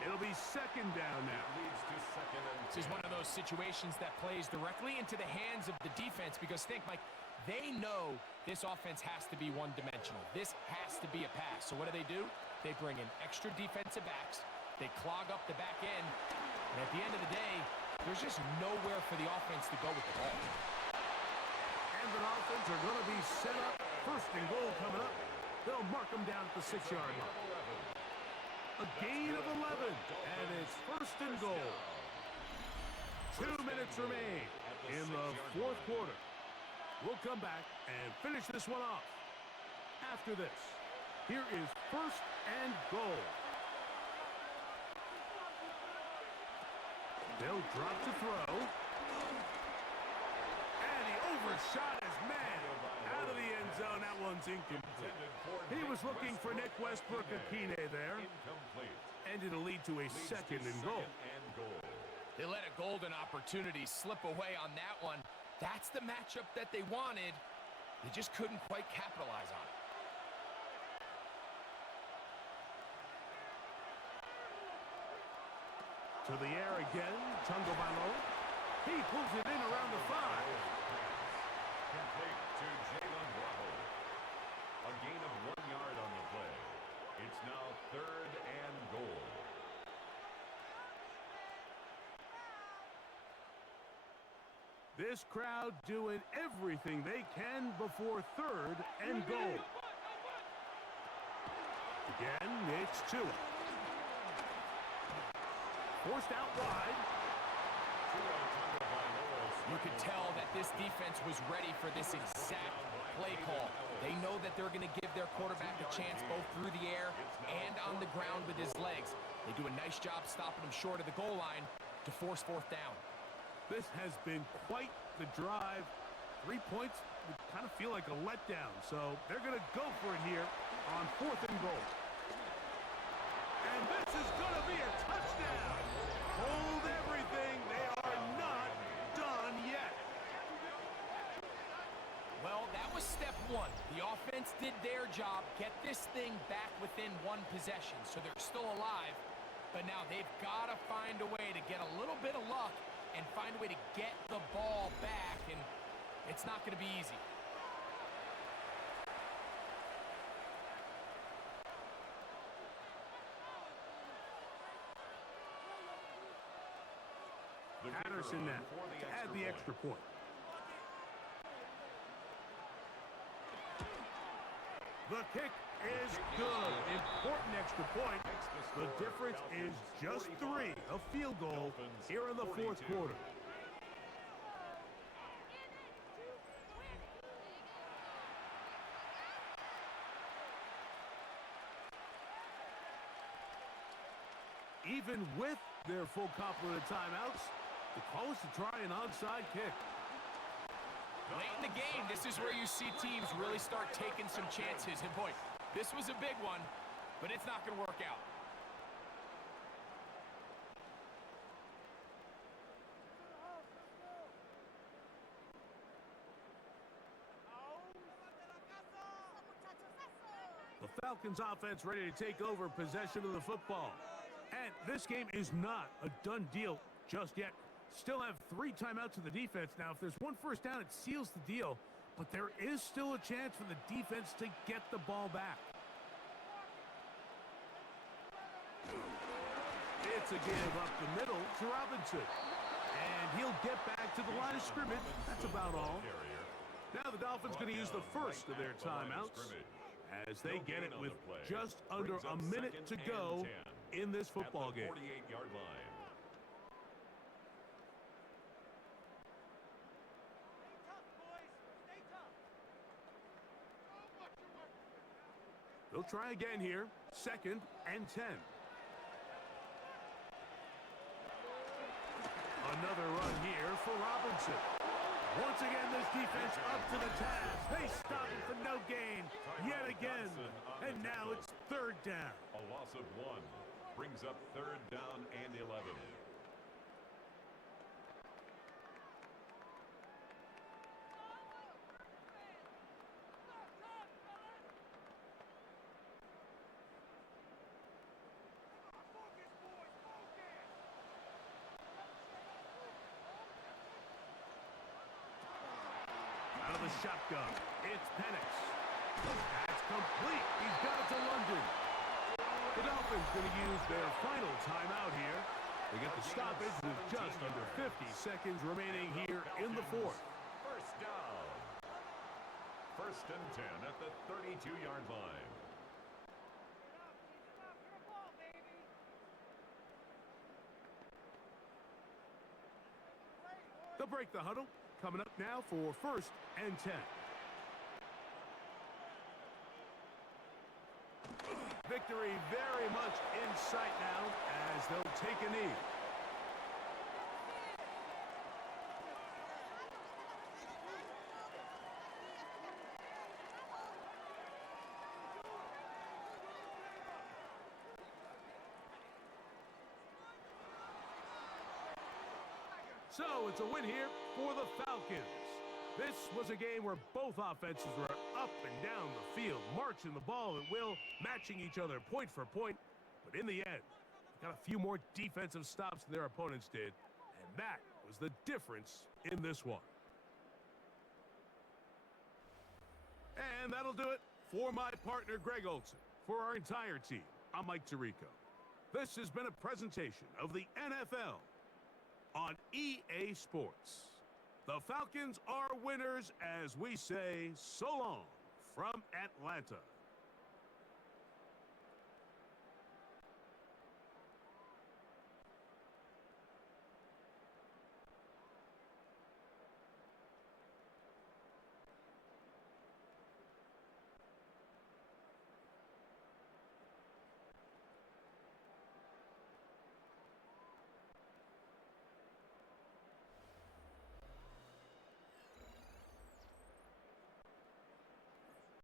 It'll be 2nd down now. Leads to 2nd and 10. This is one of those situations that plays directly into the hands of the defense because think, Mike, they know this offense has to be one-dimensional. This has to be a pass. So what do? They bring in extra defensive backs. They clog up the back end. And at the end of the day, there's just nowhere for the offense to go with the ball. And the Dolphins are going to be set up. 1st and goal coming up. They'll mark them down at the 6-yard line. A gain of 11, and it's 1st and goal. 2 minutes remain in the 4th quarter. We'll come back and finish this one off. After this, here is 1st and goal. They'll drop to throw. And he overshot his man. Out of the end zone, that one's incomplete. He was looking for Nick Westbrook-Akine there. Incomplete. And it'll lead to a 2nd and goal. They let a golden opportunity slip away on that one. That's the matchup that they wanted. They just couldn't quite capitalize on it. To the air again, Tagovailoa. He pulls it in around the 5. Complete to Jalen Waddle. A gain of 1 yard on the play. It's now 3rd and goal. This crowd doing everything they can before 3rd and goal. Again, it's Tua. Forced out wide. You could tell that this defense was ready for this exact play call. They know that they're going to give their quarterback a chance both through the air and on the ground with his legs. They do a nice job stopping him short of the goal line to force 4th down. This has been quite the drive. 3 points would kind of feel like a letdown, so they're going to go for it here. on 4th and goal. And this is going to be a touchdown. Hold everything. They are not done yet. Well, that was step one. The offense did their job, get this thing back within one possession, so they're still alive. But now they've got to find a way to get a little bit of luck and find a way to get the ball back, and it's not going to be easy. Patterson now to add the extra point. The kick is good. Important extra point. The difference is just 3. A field goal here in the 4th quarter. Even with their full complement of timeouts, the call is to try an onside kick. Late in the game, this is where you see teams really start taking some chances. And boy, this was a big one, but it's not going to work out. The Falcons offense ready to take over possession of the football. And this game is not a done deal just yet. Still have 3 timeouts to the defense. Now, if there's one first down, it seals the deal. But there is still a chance for the defense to get the ball back. It's a give up the middle to Robinson. And he'll get back to the line of scrimmage. That's about all. Now the Dolphins going to use the first of their timeouts as they get it with just under a minute to go in this football game. 48-yard line. They'll try again here. 2nd and 10. Another run here for Robinson. Once again, this defense up to the task. They stop it for no gain yet again. And now it's 3rd down. A loss of 1 brings up 3rd down and 11. Out of the shotgun, it's Penix. That's complete. He's got it to London. The Dolphins going to use their final timeout here. They get the stoppage with just under 50 seconds remaining here in the 4th. First down. 1st and 10 at the 32-yard line. They'll break the huddle. Coming up now for 1st and 10. Victory very much in sight now as they'll take a knee. So it's a win here for the Falcons. This was a game where both offenses were up and down the field, marching the ball at will, matching each other point for point. But in the end, they got a few more defensive stops than their opponents did. And that was the difference in this one. And that'll do it for my partner, Gxlden. For our entire team, I'm Mike Tirico. This has been a presentation of the NFL on EA Sports. The Falcons are winners as we say so long from Atlanta.